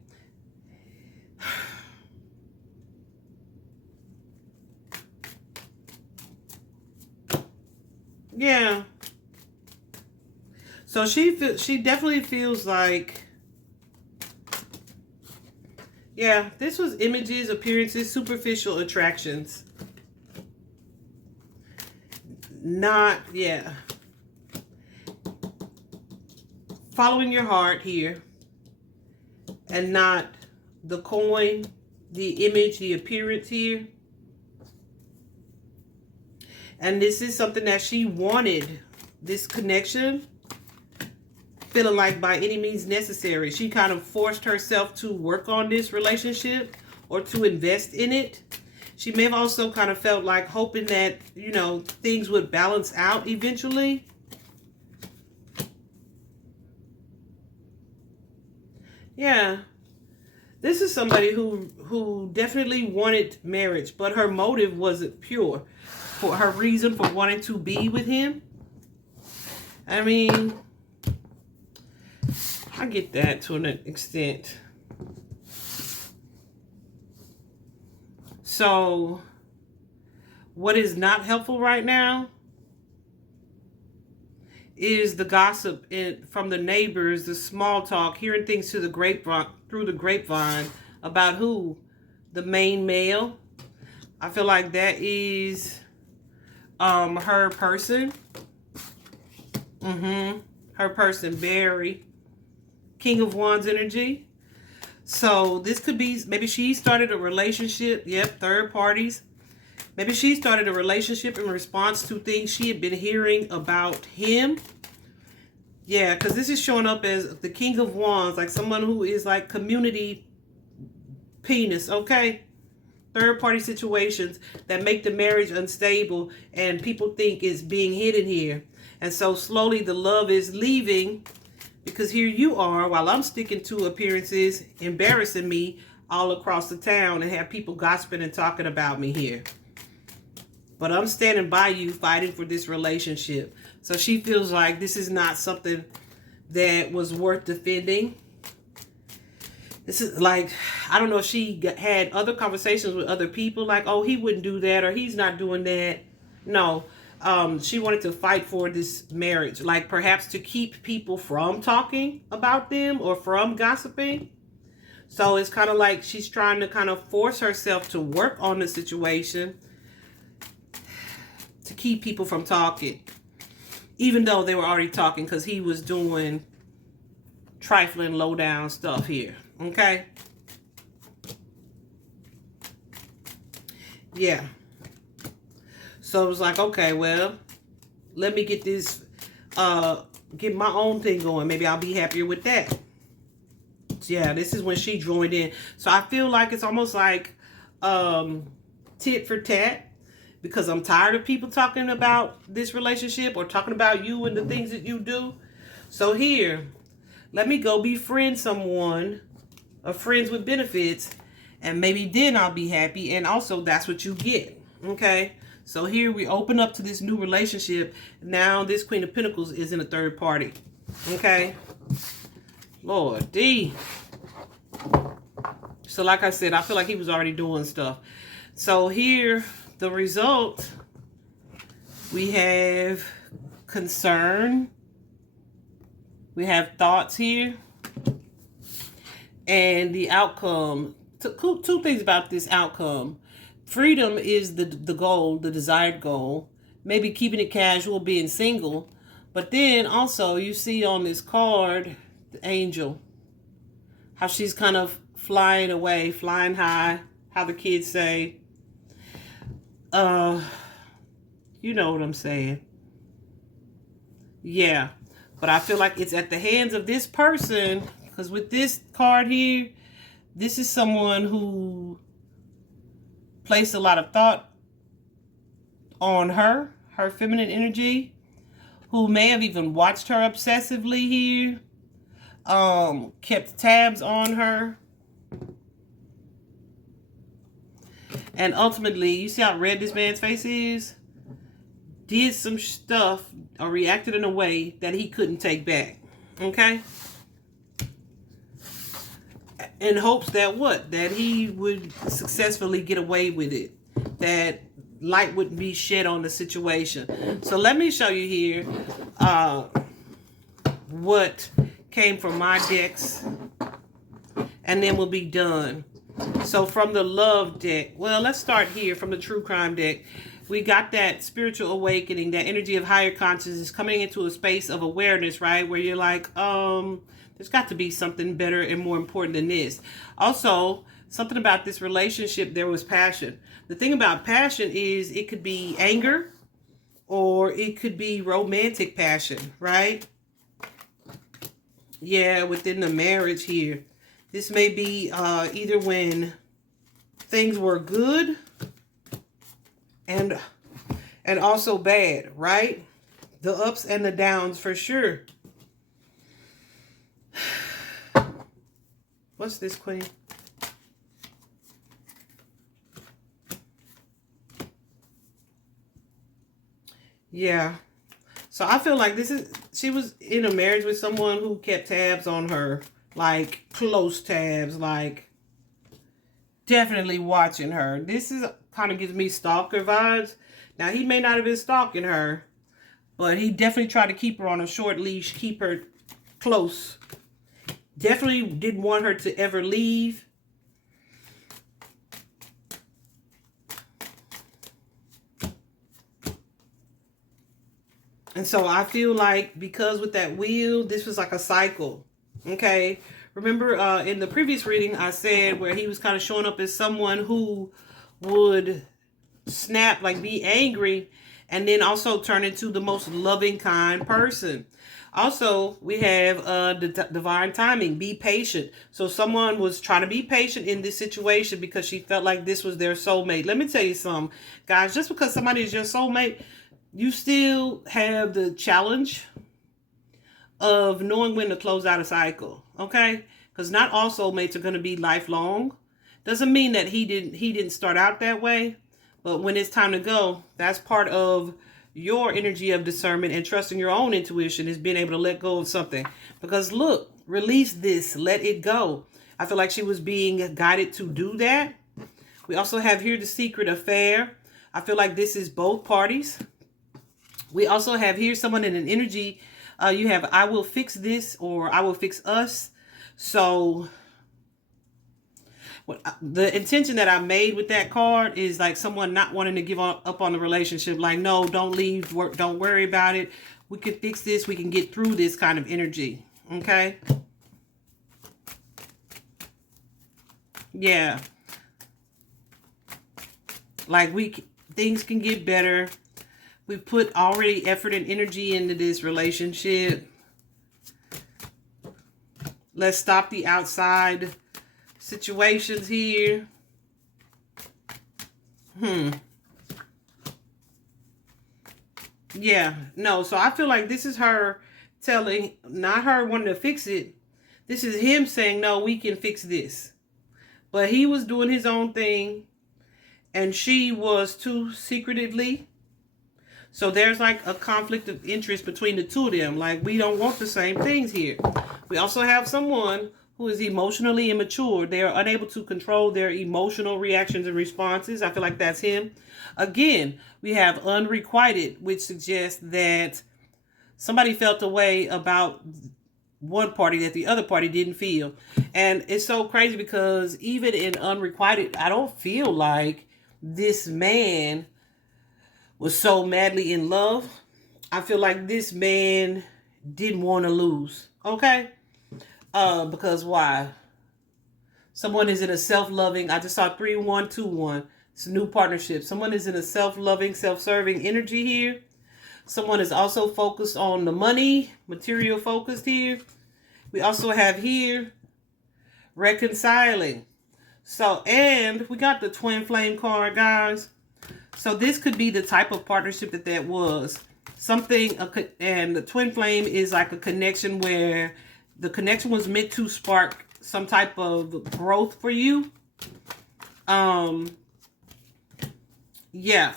Yeah. So she definitely feels like, yeah, this was images, appearances, superficial attractions. Not, yeah. Following your heart here. And not the coin, the image, the appearance here. And this is something that she wanted, this connection. Feeling like by any means necessary. She kind of forced herself to work on this relationship or to invest in it. She may have also kind of felt like hoping that, you know, things would balance out eventually. Yeah. This is somebody who definitely wanted marriage, but her motive wasn't pure. For her reason for wanting to be with him. I mean, I get that to an extent. So, what is not helpful right now is the gossip from the neighbors, the small talk, hearing things through the grapevine about who? The main male. I feel like that is her person. Her person, Barry. King of Wands energy. So this could be, maybe she started a relationship. Yep, third parties. Maybe she started a relationship in response to things she had been hearing about him. Yeah, because this is showing up as the King of Wands, like someone who is like community penis, okay? Third party situations that make the marriage unstable and people think it's being hidden here. And so slowly the love is leaving. Because here you are, while I'm sticking to appearances, embarrassing me all across the town and have people gossiping and talking about me here. But I'm standing by you, fighting for this relationship. So she feels like this is not something that was worth defending. This is like, I don't know if she had other conversations with other people, like, oh, he wouldn't do that, or he's not doing that. No, she wanted to fight for this marriage, like perhaps to keep people from talking about them or from gossiping. So it's kind of like she's trying to kind of force herself to work on the situation to keep people from talking, even though they were already talking, because he was doing trifling, low down stuff here. Okay. Yeah. So it was like, okay, well, let me get this, get my own thing going. Maybe I'll be happier with that. Yeah, this is when she joined in. So I feel like it's almost like tit for tat, because I'm tired of people talking about this relationship or talking about you and the things that you do. So here, let me go befriend someone, or friends with benefits, and maybe then I'll be happy. And also, that's what you get. Okay. So here we open up to this new relationship. Now this Queen of Pentacles is in a third party. Okay. Lord D. So like I said, I feel like he was already doing stuff. So here, the result, we have concern. We have thoughts here. And the outcome, two things about this outcome. Freedom is the goal, the desired goal. Maybe keeping it casual, being single. But then also you see on this card, the angel, how she's kind of flying away, flying high, how the kids say. You know what I'm saying. Yeah. But I feel like it's at the hands of this person, because with this card here, this is someone who placed a lot of thought on her feminine energy, who may have even watched her obsessively here, kept tabs on her. And ultimately, you see how red this man's face is? Did some stuff or reacted in a way that he couldn't take back. Okay? In hopes that what? That he would successfully get away with it. That light wouldn't be shed on the situation. So let me show you here what came from my decks. And then we'll be done. So from the love deck, well, let's start here from the true crime deck. We got that spiritual awakening, that energy of higher consciousness coming into a space of awareness, right? Where you're like, there's got to be something better and more important than this. Also, something about this relationship, there was passion. The thing about passion is it could be anger or it could be romantic passion, right? Yeah, within the marriage here. This may be either when things were good and also bad, right? The ups and the downs for sure. What's this, Queen? Yeah. So I feel like she was in a marriage with someone who kept tabs on her. Like close tabs, like definitely watching her. This is kind of gives me stalker vibes. Now, he may not have been stalking her, but he definitely tried to keep her on a short leash, keep her close. Definitely didn't want her to ever leave. And so I feel like because with that wheel, this was like a cycle. Okay. Remember in the previous reading, I said where he was kind of showing up as someone who would snap, like be angry, and then also turn into the most loving, kind person. Also, we have the divine timing, be patient. So someone was trying to be patient in this situation because she felt like this was their soulmate. Let me tell you something, guys, just because somebody is your soulmate, you still have the challenge of knowing when to close out a cycle, okay? Because not all soulmates are going to be lifelong. Doesn't mean that he didn't start out that way, but when it's time to go, that's part of your energy of discernment and trusting your own intuition is being able to let go of something. Because look, release this, let it go. I feel like she was being guided to do that. We also have here the secret affair. I feel like this is both parties. We also have here someone in an energy. You have I will fix this or I will fix us. So the intention that I made with that card is like someone not wanting to give up on the relationship. Like, no, don't leave. Don't worry about it. We can fix this. We can get through this kind of energy. Okay. Yeah. Like things can get better. We put already effort and energy into this relationship. Let's stop the outside situations here. Yeah, no, so I feel like this is her telling, not her wanting to fix it. This is him saying, no, we can fix this. But he was doing his own thing and she was too secretively. So there's like a conflict of interest between the two of them. Like, we don't want the same things here. We also have someone who is emotionally immature. They are unable to control their emotional reactions and responses. I feel like that's him. Again, we have unrequited, which suggests that somebody felt a way about one party that the other party didn't feel. And it's so crazy because even in unrequited, I don't feel like this man was so madly in love. I feel like this man didn't want to lose. Okay? Because why? Someone is in a self-loving, I just saw 3121. It's a new partnership. Someone is in a self-loving, self-serving energy here. Someone is also focused on the money, material focused here. We also have here reconciling. So, and we got the twin flame card, guys. So this could be the type of partnership that was. Something, and the twin flame is like a connection where the connection was meant to spark some type of growth for you. Yeah.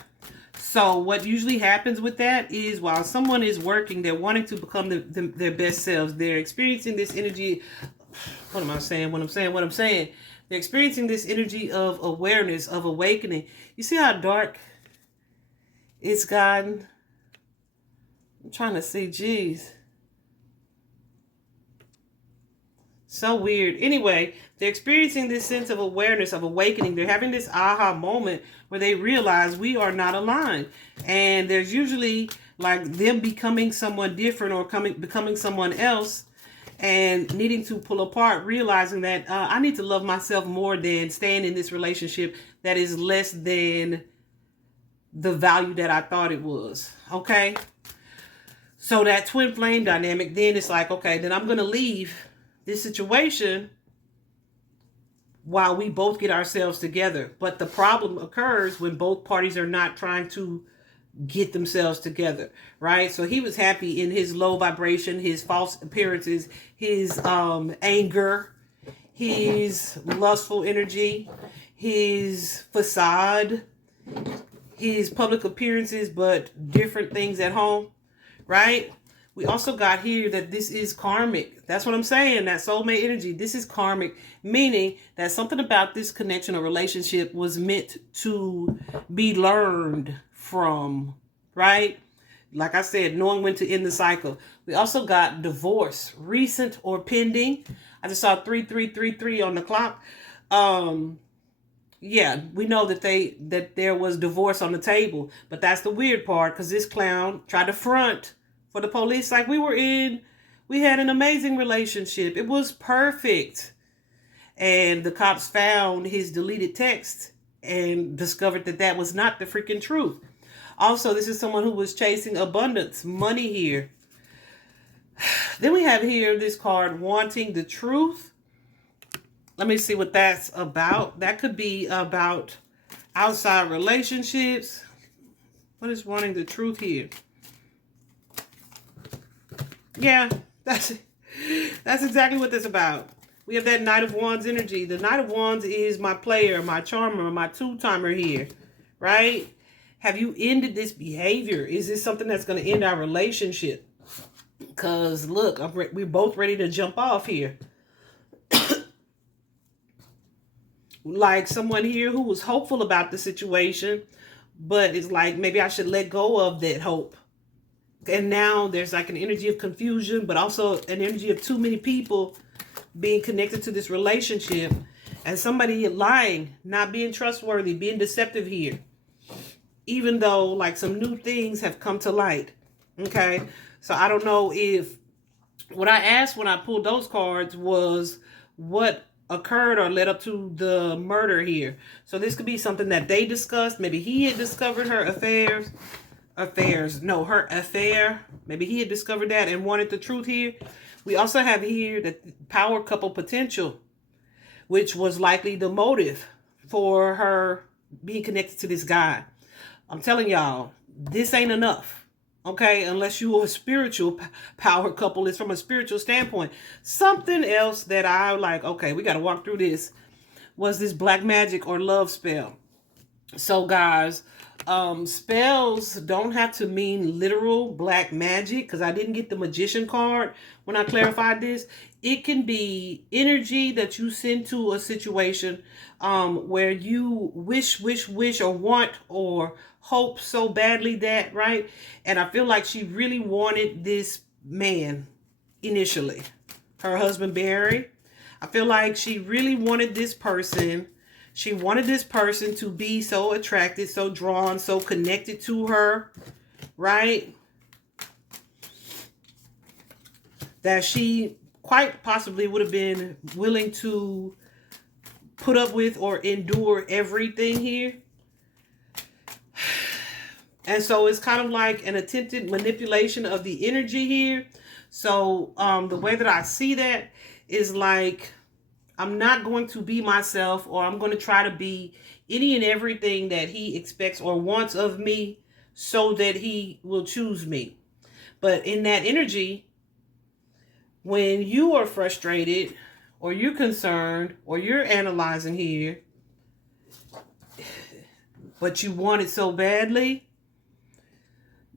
So what usually happens with that is while someone is working, they're wanting to become their best selves. They're experiencing this energy. What am I saying? What I'm saying. They're experiencing this energy of awareness, of awakening. You see how dark it's gotten? I'm trying to see. Geez. So weird. Anyway, they're experiencing this sense of awareness, of awakening. They're having this aha moment where they realize we are not aligned. And there's usually like them becoming someone different or becoming someone else and needing to pull apart, realizing that I need to love myself more than staying in this relationship that is less than the value that I thought it was. Okay? So that twin flame dynamic, then it's like, okay, then I'm going to leave this situation while we both get ourselves together. But the problem occurs when both parties are not trying to get themselves together, right? So he was happy in his low vibration, his false appearances, his anger, his lustful energy, his facade, his public appearances, but different things at home, right? We also got here that this is karmic. That's what I'm saying. That soulmate energy. This is karmic, meaning that something about this connection or relationship was meant to be learned from, right? Like I said, knowing when to end the cycle. We also got divorce, recent or pending. I just saw 3333 on the clock. Yeah, we know that there was divorce on the table, but that's the weird part because this clown tried to front for the police like we had an amazing relationship. It was perfect. And the cops found his deleted text and discovered that was not the freaking truth. Also, this is someone who was chasing abundance, money here. Then we have here this card, wanting the truth. Let me see what that's about. That could be about outside relationships. What is wanting the truth here? Yeah, that's exactly what that's about. We have that Knight of Wands energy. The Knight of Wands is my player, my charmer, my two-timer here, right? Have you ended this behavior? Is this something that's going to end our relationship? Because look, we're both ready to jump off here. Like someone here who was hopeful about the situation, but it's like maybe I should let go of that hope. And now there's like an energy of confusion, but also an energy of too many people being connected to this relationship, and somebody lying, not being trustworthy, being deceptive here, even though like some new things have come to light. Okay, so I don't know if what I asked when I pulled those cards was what occurred or led up to the murder here. So this could be something that they discussed. Maybe he had discovered her her affair. Maybe he had discovered that and wanted the truth here. We also have here the power couple potential, which was likely the motive for her being connected to this guy. I'm telling y'all, this ain't enough. Okay, unless you are a spiritual power couple, it's from a spiritual standpoint. Something else that I like, okay, we got to walk through this, was this black magic or love spell. So guys, spells don't have to mean literal black magic, because I didn't get the magician card when I clarified this. It can be energy that you send to a situation where you wish or want or hope so badly that, right? And I feel like she really wanted this man initially, her husband Barry. I feel like she really wanted this person. She wanted this person to be so attracted, so drawn, so connected to her, right? That she quite possibly would have been willing to put up with or endure everything here. And so it's kind of like an attempted manipulation of the energy here. So the way that I see that is like, I'm not going to be myself, or I'm going to try to be any and everything that he expects or wants of me so that he will choose me. But in that energy, when you are frustrated or you're concerned or you're analyzing here, but you want it so badly,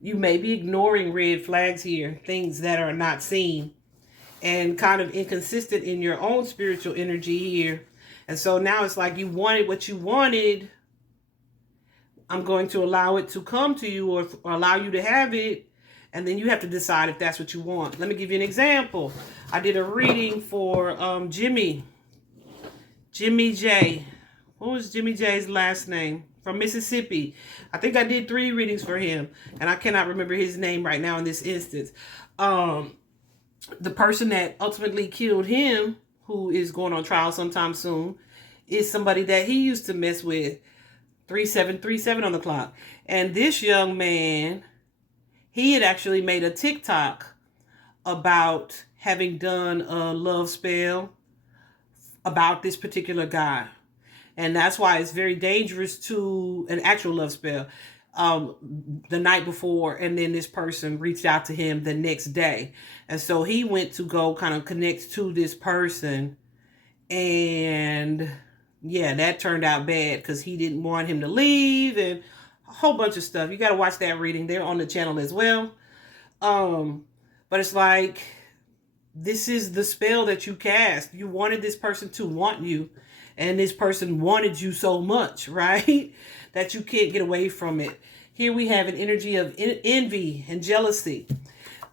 you may be ignoring red flags here, things that are not seen, and kind of inconsistent in your own spiritual energy here. And so now it's like you wanted what you wanted. I'm going to allow it to come to you, or allow you to have it. And then you have to decide if that's what you want. Let me give you an example. I did a reading for Jimmy J. What was Jimmy J's last name? From Mississippi. I think I did 3 readings for him, and I cannot remember his name right now in this instance. The person that ultimately killed him, who is going on trial sometime soon, is somebody that he used to mess with. 3737 on the clock. And this young man, he had actually made a TikTok about having done a love spell about this particular guy. And that's why it's very dangerous to an actual love spell the night before, and then this person reached out to him the next day. And so he went to go kind of connect to this person, and yeah, that turned out bad because he didn't want him to leave and a whole bunch of stuff. You got to watch that reading. They're on the channel as well. But it's like, this is the spell that you cast. You wanted this person to want you, and this person wanted you so much, right? That you can't get away from it. Here we have an energy of envy and jealousy.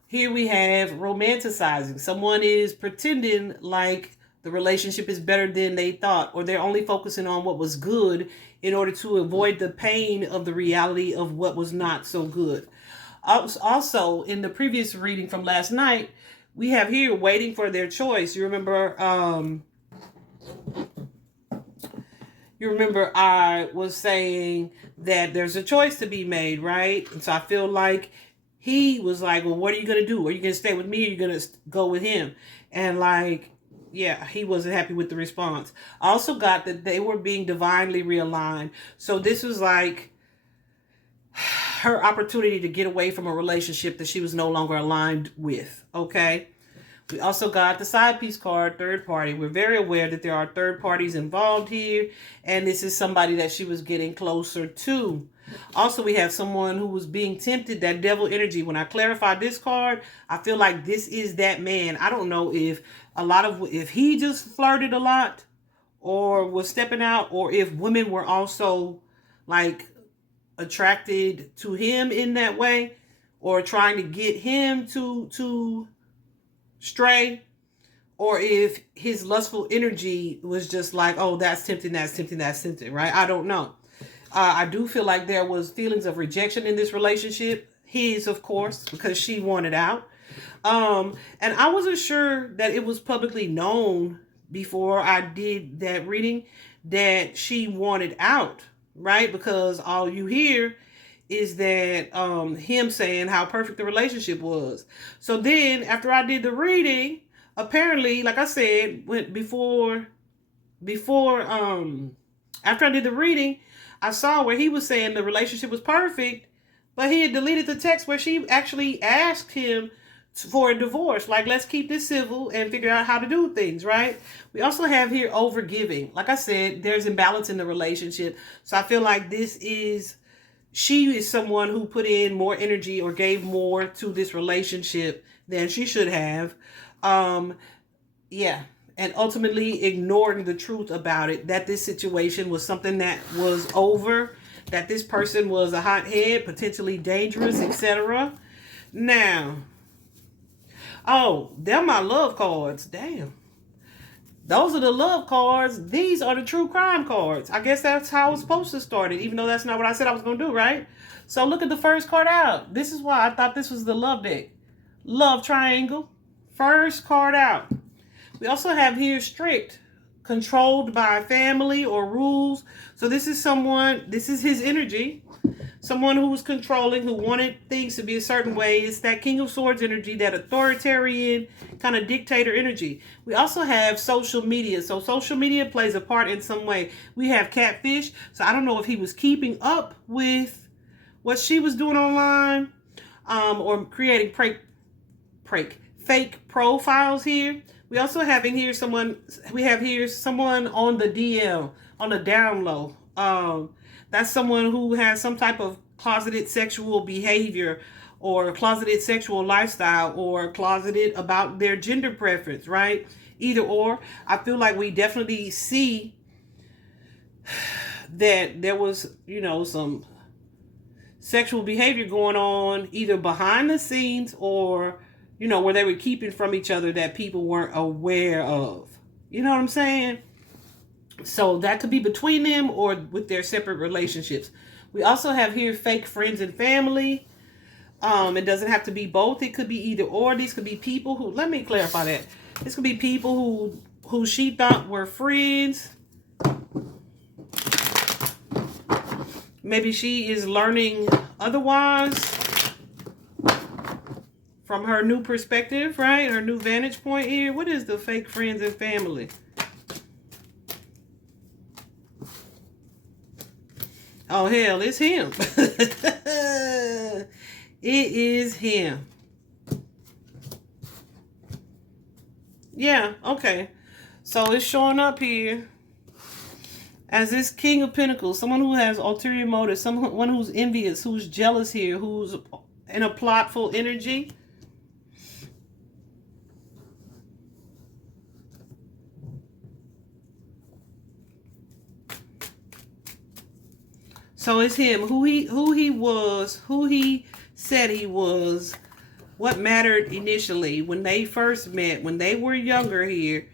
Here we have romanticizing. Someone is pretending like the relationship is better than they thought, or they're only focusing on what was good in order to avoid the pain of the reality of what was not so good. Also, in the previous reading from last night, we have here waiting for their choice. You remember I was saying that there's a choice to be made, right? And so I feel like he was like, well, what are you going to do? Are you going to stay with me, or are you going to go with him? And like, yeah, he wasn't happy with the response. I also got that they were being divinely realigned. So this was like her opportunity to get away from a relationship that she was no longer aligned with, okay? We also got the side piece card, third party. We're very aware that there are third parties involved here, and this is somebody that she was getting closer to. Also, we have someone who was being tempted, that devil energy. When I clarify this card, I feel like this is that man. I don't know if if he just flirted a lot or was stepping out, or if women were also like attracted to him in that way, or trying to get him to stray, or if his lustful energy was just like, oh, that's tempting, that's tempting, that's tempting, right? I don't know. I do feel like there was feelings of rejection in this relationship. His, of course, because she wanted out. And I wasn't sure that it was publicly known before I did that reading that she wanted out, right? Because all you hear is that him saying how perfect the relationship was. So then after I did the reading, apparently, like I said, after I did the reading, I saw where he was saying the relationship was perfect, but he had deleted the text where she actually asked him for a divorce. Like, let's keep this civil and figure out how to do things, right? We also have here overgiving. Like I said, there's imbalance in the relationship. So I feel like she is someone who put in more energy or gave more to this relationship than she should have. Yeah. And ultimately ignoring the truth about it, that this situation was something that was over, that this person was a hothead, potentially dangerous, etc. Now, oh, they're my love cards. Damn. Those are the love cards. These are the true crime cards. I guess that's how it's supposed to start it, even though that's not what I said I was going to do, right? So look at the first card out. This is why I thought this was the love deck. Love triangle. First card out. We also have here strict, controlled by family or rules. So this is his energy. Someone who was controlling, who wanted things to be a certain way. It's that King of Swords energy, that authoritarian kind of dictator energy. We also have social media. So social media plays a part in some way. We have catfish. So I don't know if he was keeping up with what she was doing online, or creating fake profiles here. We also have in here someone on the DL, on the down low. That's someone who has some type of closeted sexual behavior, or closeted sexual lifestyle, or closeted about their gender preference, right? Either or. I feel like we definitely see that there was, some sexual behavior going on either behind the scenes, or where they were keeping from each other that people weren't aware of. You know what I'm saying? So that could be between them or with their separate relationships. We also have here fake friends and family. It doesn't have to be both. It could be either or. These could be people who, let me clarify that. This could be people who she thought were friends. Maybe she is learning otherwise from her new perspective, right? Her new vantage point here. What is the fake friends and family? Oh, hell, it's him. It is him. Yeah, okay. So it's showing up here as this King of Pentacles, someone who has ulterior motives, someone who's envious, who's jealous here, who's in a plotful energy. So it's him, who he was, who he said he was, what mattered initially when they first met, when they were younger here.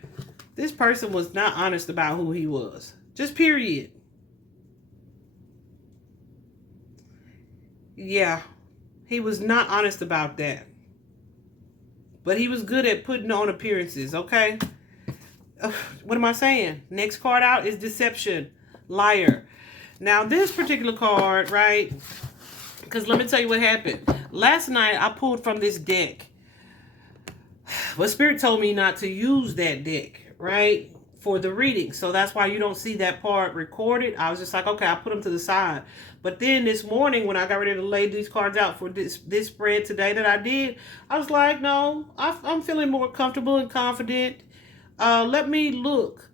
This person was not honest about who he was. Just period. Yeah, he was not honest about that. But he was good at putting on appearances, okay? What am I saying? Next card out is deception, liar. Now, this particular card, right? Because let me tell you what happened. Last night, I pulled from this deck. But Spirit told me not to use that deck, right? for the reading. So that's why you don't see that part recorded. I was just like, okay, I'll put them to the side. But then this morning when I got ready to lay these cards out for this spread today that I did, I was like, no, I'm feeling more comfortable and confident. Let me look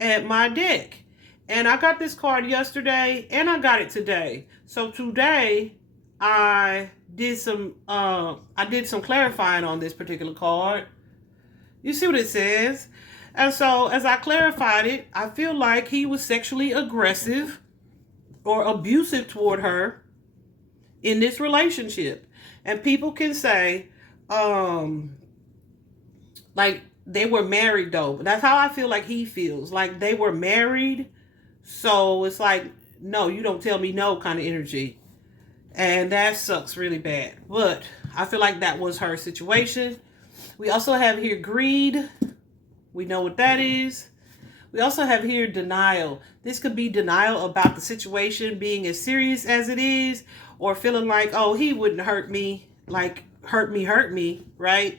at my deck. And I got this card yesterday and I got it today. So today I did some clarifying on this particular card. You see what it says? And so as I clarified it, I feel like he was sexually aggressive or abusive toward her in this relationship. And people can say, like they were married though. But that's how I feel like he feels. Like they were married. So it's like, no, you don't tell me no kind of energy. And that sucks really bad. But I feel like that was her situation. We also have here greed. We know what that is. We also have here denial. This could be denial about the situation being as serious as it is, or feeling like, oh, he wouldn't hurt me, like hurt me, right?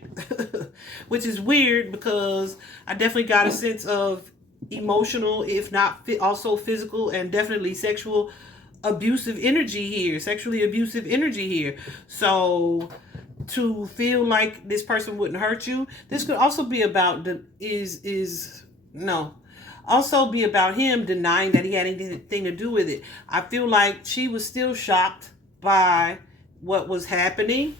Which is weird because I definitely got a sense of emotional, if not also physical and definitely sexually abusive energy here. So to feel like this person wouldn't hurt you, this could also be about also be about him denying that he had anything to do with it. I feel like she was still shocked by what was happening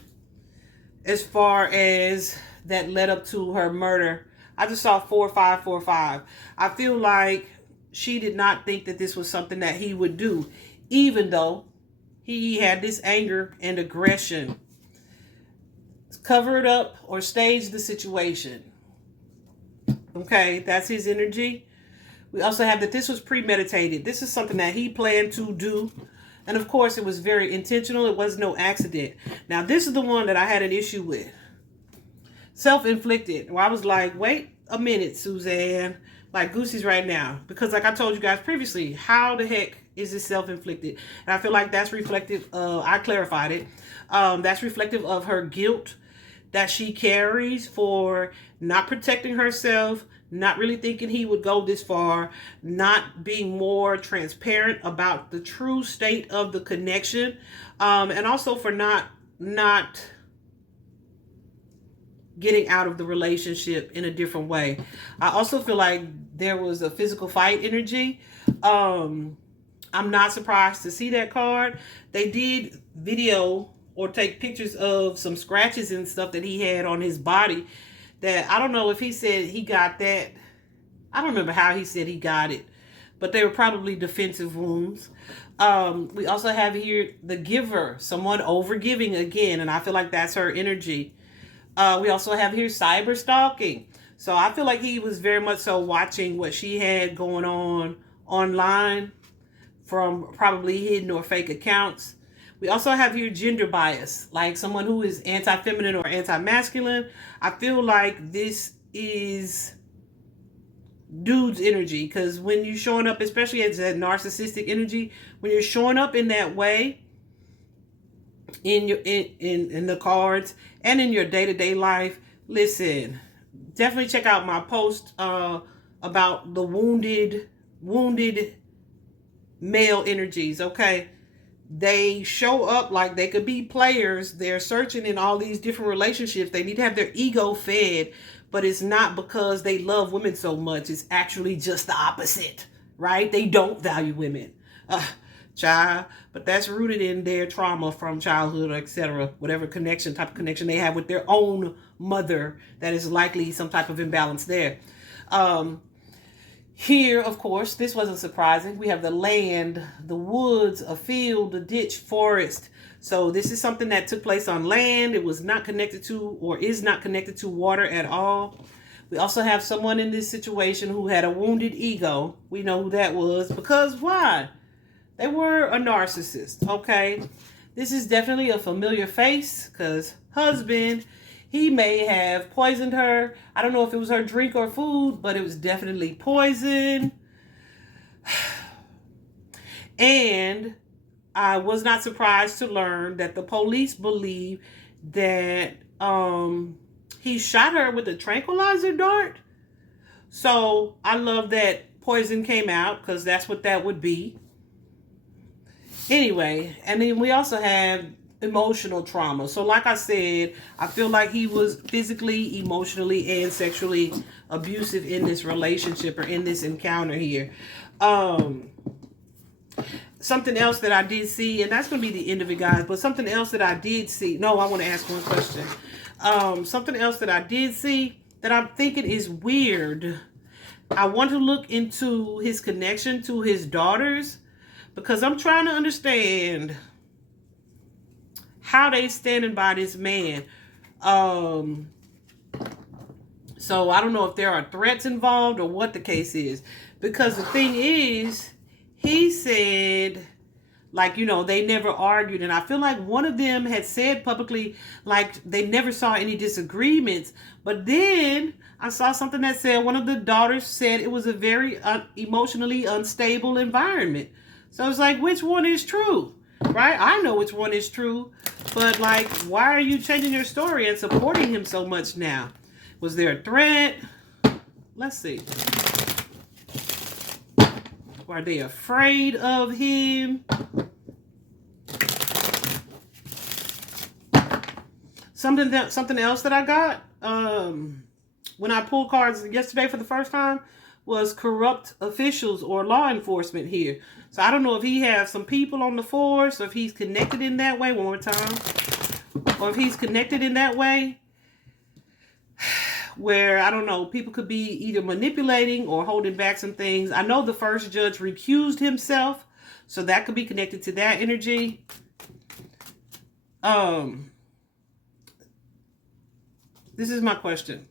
as far as that led up to her murder. I just saw 4545. I feel like she did not think that this was something that he would do, even though he had this anger and aggression. Covered up or staged the situation. Okay, that's his energy. We also have that this was premeditated. This is something that he planned to do. And of course, it was very intentional. It was no accident. Now, this is the one that I had an issue with. Self-inflicted. Well, I was like, wait a minute, Suzanne. Like Goosey's right now. Because like I told you guys previously, how the heck is this self-inflicted? And I feel like that's reflective of, I clarified it. That's reflective of her guilt that she carries for not protecting herself, not really thinking he would go this far, not being more transparent about the true state of the connection, and also for not getting out of the relationship in a different way. I also feel like there was a physical fight energy. I'm not surprised to see that card. They did video or take pictures of some scratches and stuff that he had on his body that I don't know if he said he got that. I don't remember how he said he got it, but they were probably defensive wounds. We also have here the giver, someone overgiving again, and I feel like that's her energy. We also have here cyber stalking. So I feel like he was very much so watching what she had going on online from probably hidden or fake accounts. We also have here gender bias, like someone who is anti-feminine or anti-masculine. I feel like this is dude's energy, because when you're showing up, especially as that narcissistic energy, when you're showing up in that way in your in the cards and in your day-to-day life, listen, definitely check out my post about the wounded male energies. Okay, they show up like they could be players. They're searching in all these different relationships. They need to have their ego fed, but it's not because they love women so much. It's actually just the opposite, right? They don't value women, child. But that's rooted in their trauma from childhood, or etc. Whatever type of connection they have with their own mother, that is likely some type of imbalance there. Here, of course, this wasn't surprising. We have the land, the woods, a field, a ditch, forest. So this is something that took place on land. It was not connected to, or is not connected to, water at all. We also have someone in this situation who had a wounded ego. We know who that was, because why? They were a narcissist, okay? This is definitely a familiar face, because husband, he may have poisoned her. I don't know if it was her drink or food, but it was definitely poison. And I was not surprised to learn that the police believe that he shot her with a tranquilizer dart. So I love that poison came out, because that's what that would be. Anyway, and then we also have emotional trauma. So like I said, I feel like he was physically, emotionally, and sexually abusive in this relationship or in this encounter here. Something else that I did see, and that's going to be the end of it, guys, but something else that I did see. No, I want to ask one question. Something else that I did see that I'm thinking is weird. I want to look into his connection to his daughters, because I'm trying to understand how they standing by this man. So I don't know if there are threats involved or what the case is. Because the thing is, he said, like, they never argued. And I feel like one of them had said publicly, like, they never saw any disagreements. But then I saw something that said one of the daughters said it was a very emotionally unstable environment. So it's like, which one is true? Right? I know which one is true. But, like, why are you changing your story and supporting him so much now? Was there a threat? Let's see. Are they afraid of him? Something else that I got when I pulled cards yesterday for the first time was corrupt officials or law enforcement here. So I don't know if he has some people on the force, or if he's connected in that way. One more time. Or if he's connected in that way where, I don't know, people could be either manipulating or holding back some things. I know the first judge recused himself, so that could be connected to that energy. This is my question.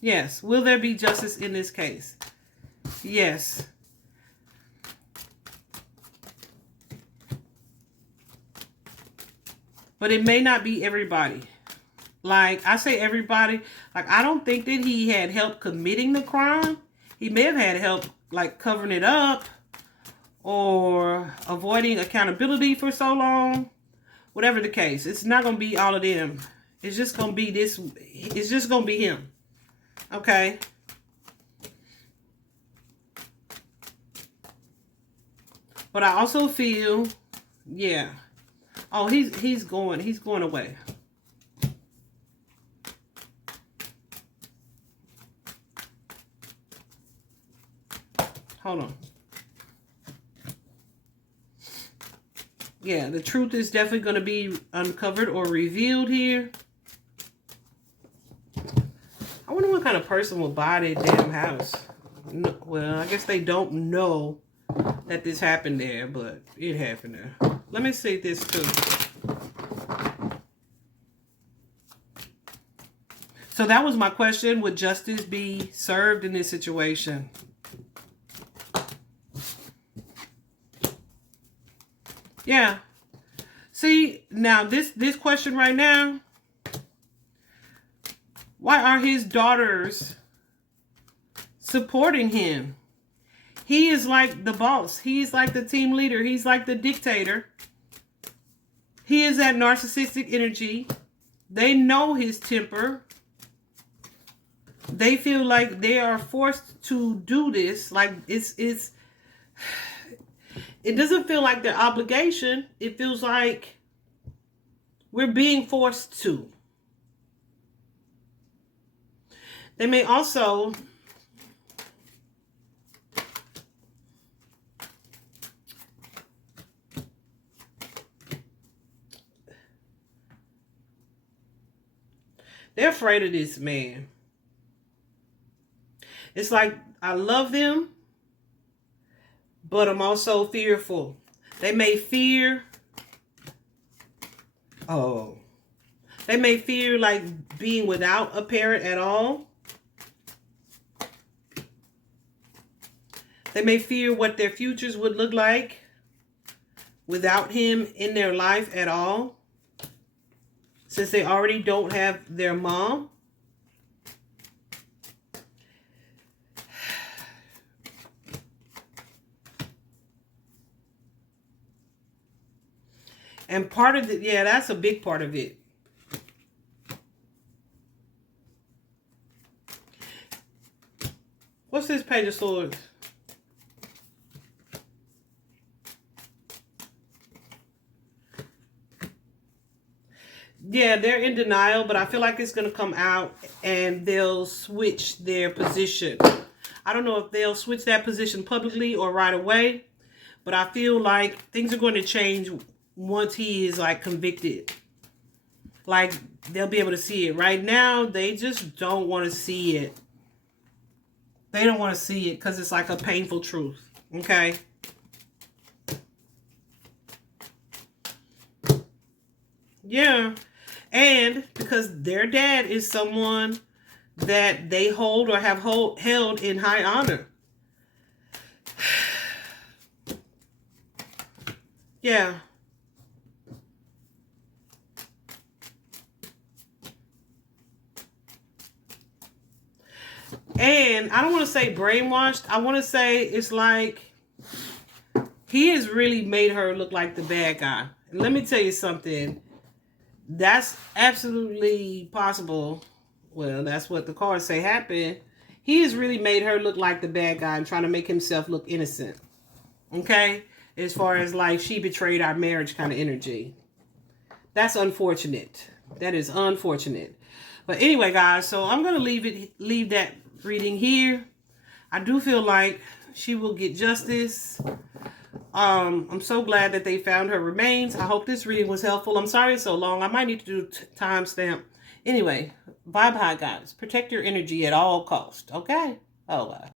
Yes. Will there be justice in this case? Yes. But it may not be everybody. Like, I say everybody. Like, I don't think that he had help committing the crime. He may have had help, like, covering it up or avoiding accountability for so long. Whatever the case, it's not going to be all of them. It's just going to be this. It's just going to be him. Okay? But I also feel, yeah. Oh, he's going away. Hold on. Yeah, the truth is definitely going to be uncovered or revealed here. I wonder what kind of person will buy that damn house. No, well, I guess they don't know that this happened there, but it happened there. Let me see this too. So that was my question. Would justice be served in this situation? Yeah. See, now this question right now, why are his daughters supporting him? He is like the boss. He's like the team leader. He's like the dictator. He is that narcissistic energy. They know his temper. They feel like they are forced to do this. Like it doesn't feel like their obligation. It feels like we're being forced to. They may also they're afraid of this man. It's like, I love them, but I'm also fearful. They may fear, they may fear like being without a parent at all. They may fear what their futures would look like without him in their life at all, since they already don't have their mom. And part of it, yeah, that's a big part of it. What's this Page of Swords? Yeah, they're in denial, but I feel like it's going to come out and they'll switch their position. I don't know if they'll switch that position publicly or right away, but I feel like things are going to change once he is like convicted. Like they'll be able to see it. Right now, they just don't want to see it. They don't want to see it because it's like a painful truth. Okay? Yeah. And because their dad is someone that they hold or have held in high honor. Yeah. And I don't want to say brainwashed. I want to say it's like he has really made her look like the bad guy. And let me tell you something. That's absolutely possible. Well, that's what the cards say happened. He has really made her look like the bad guy and trying to make himself look innocent. Okay? As far as like she betrayed our marriage kind of energy. That's unfortunate. That is unfortunate. But anyway, guys, so I'm going to leave that reading here. I do feel like she will get justice. I'm so glad that they found her remains. I hope this reading was helpful. I'm sorry it's so long. I might need to do timestamp. Anyway, bye-bye, guys. Protect your energy at all costs, okay? Oh, bye.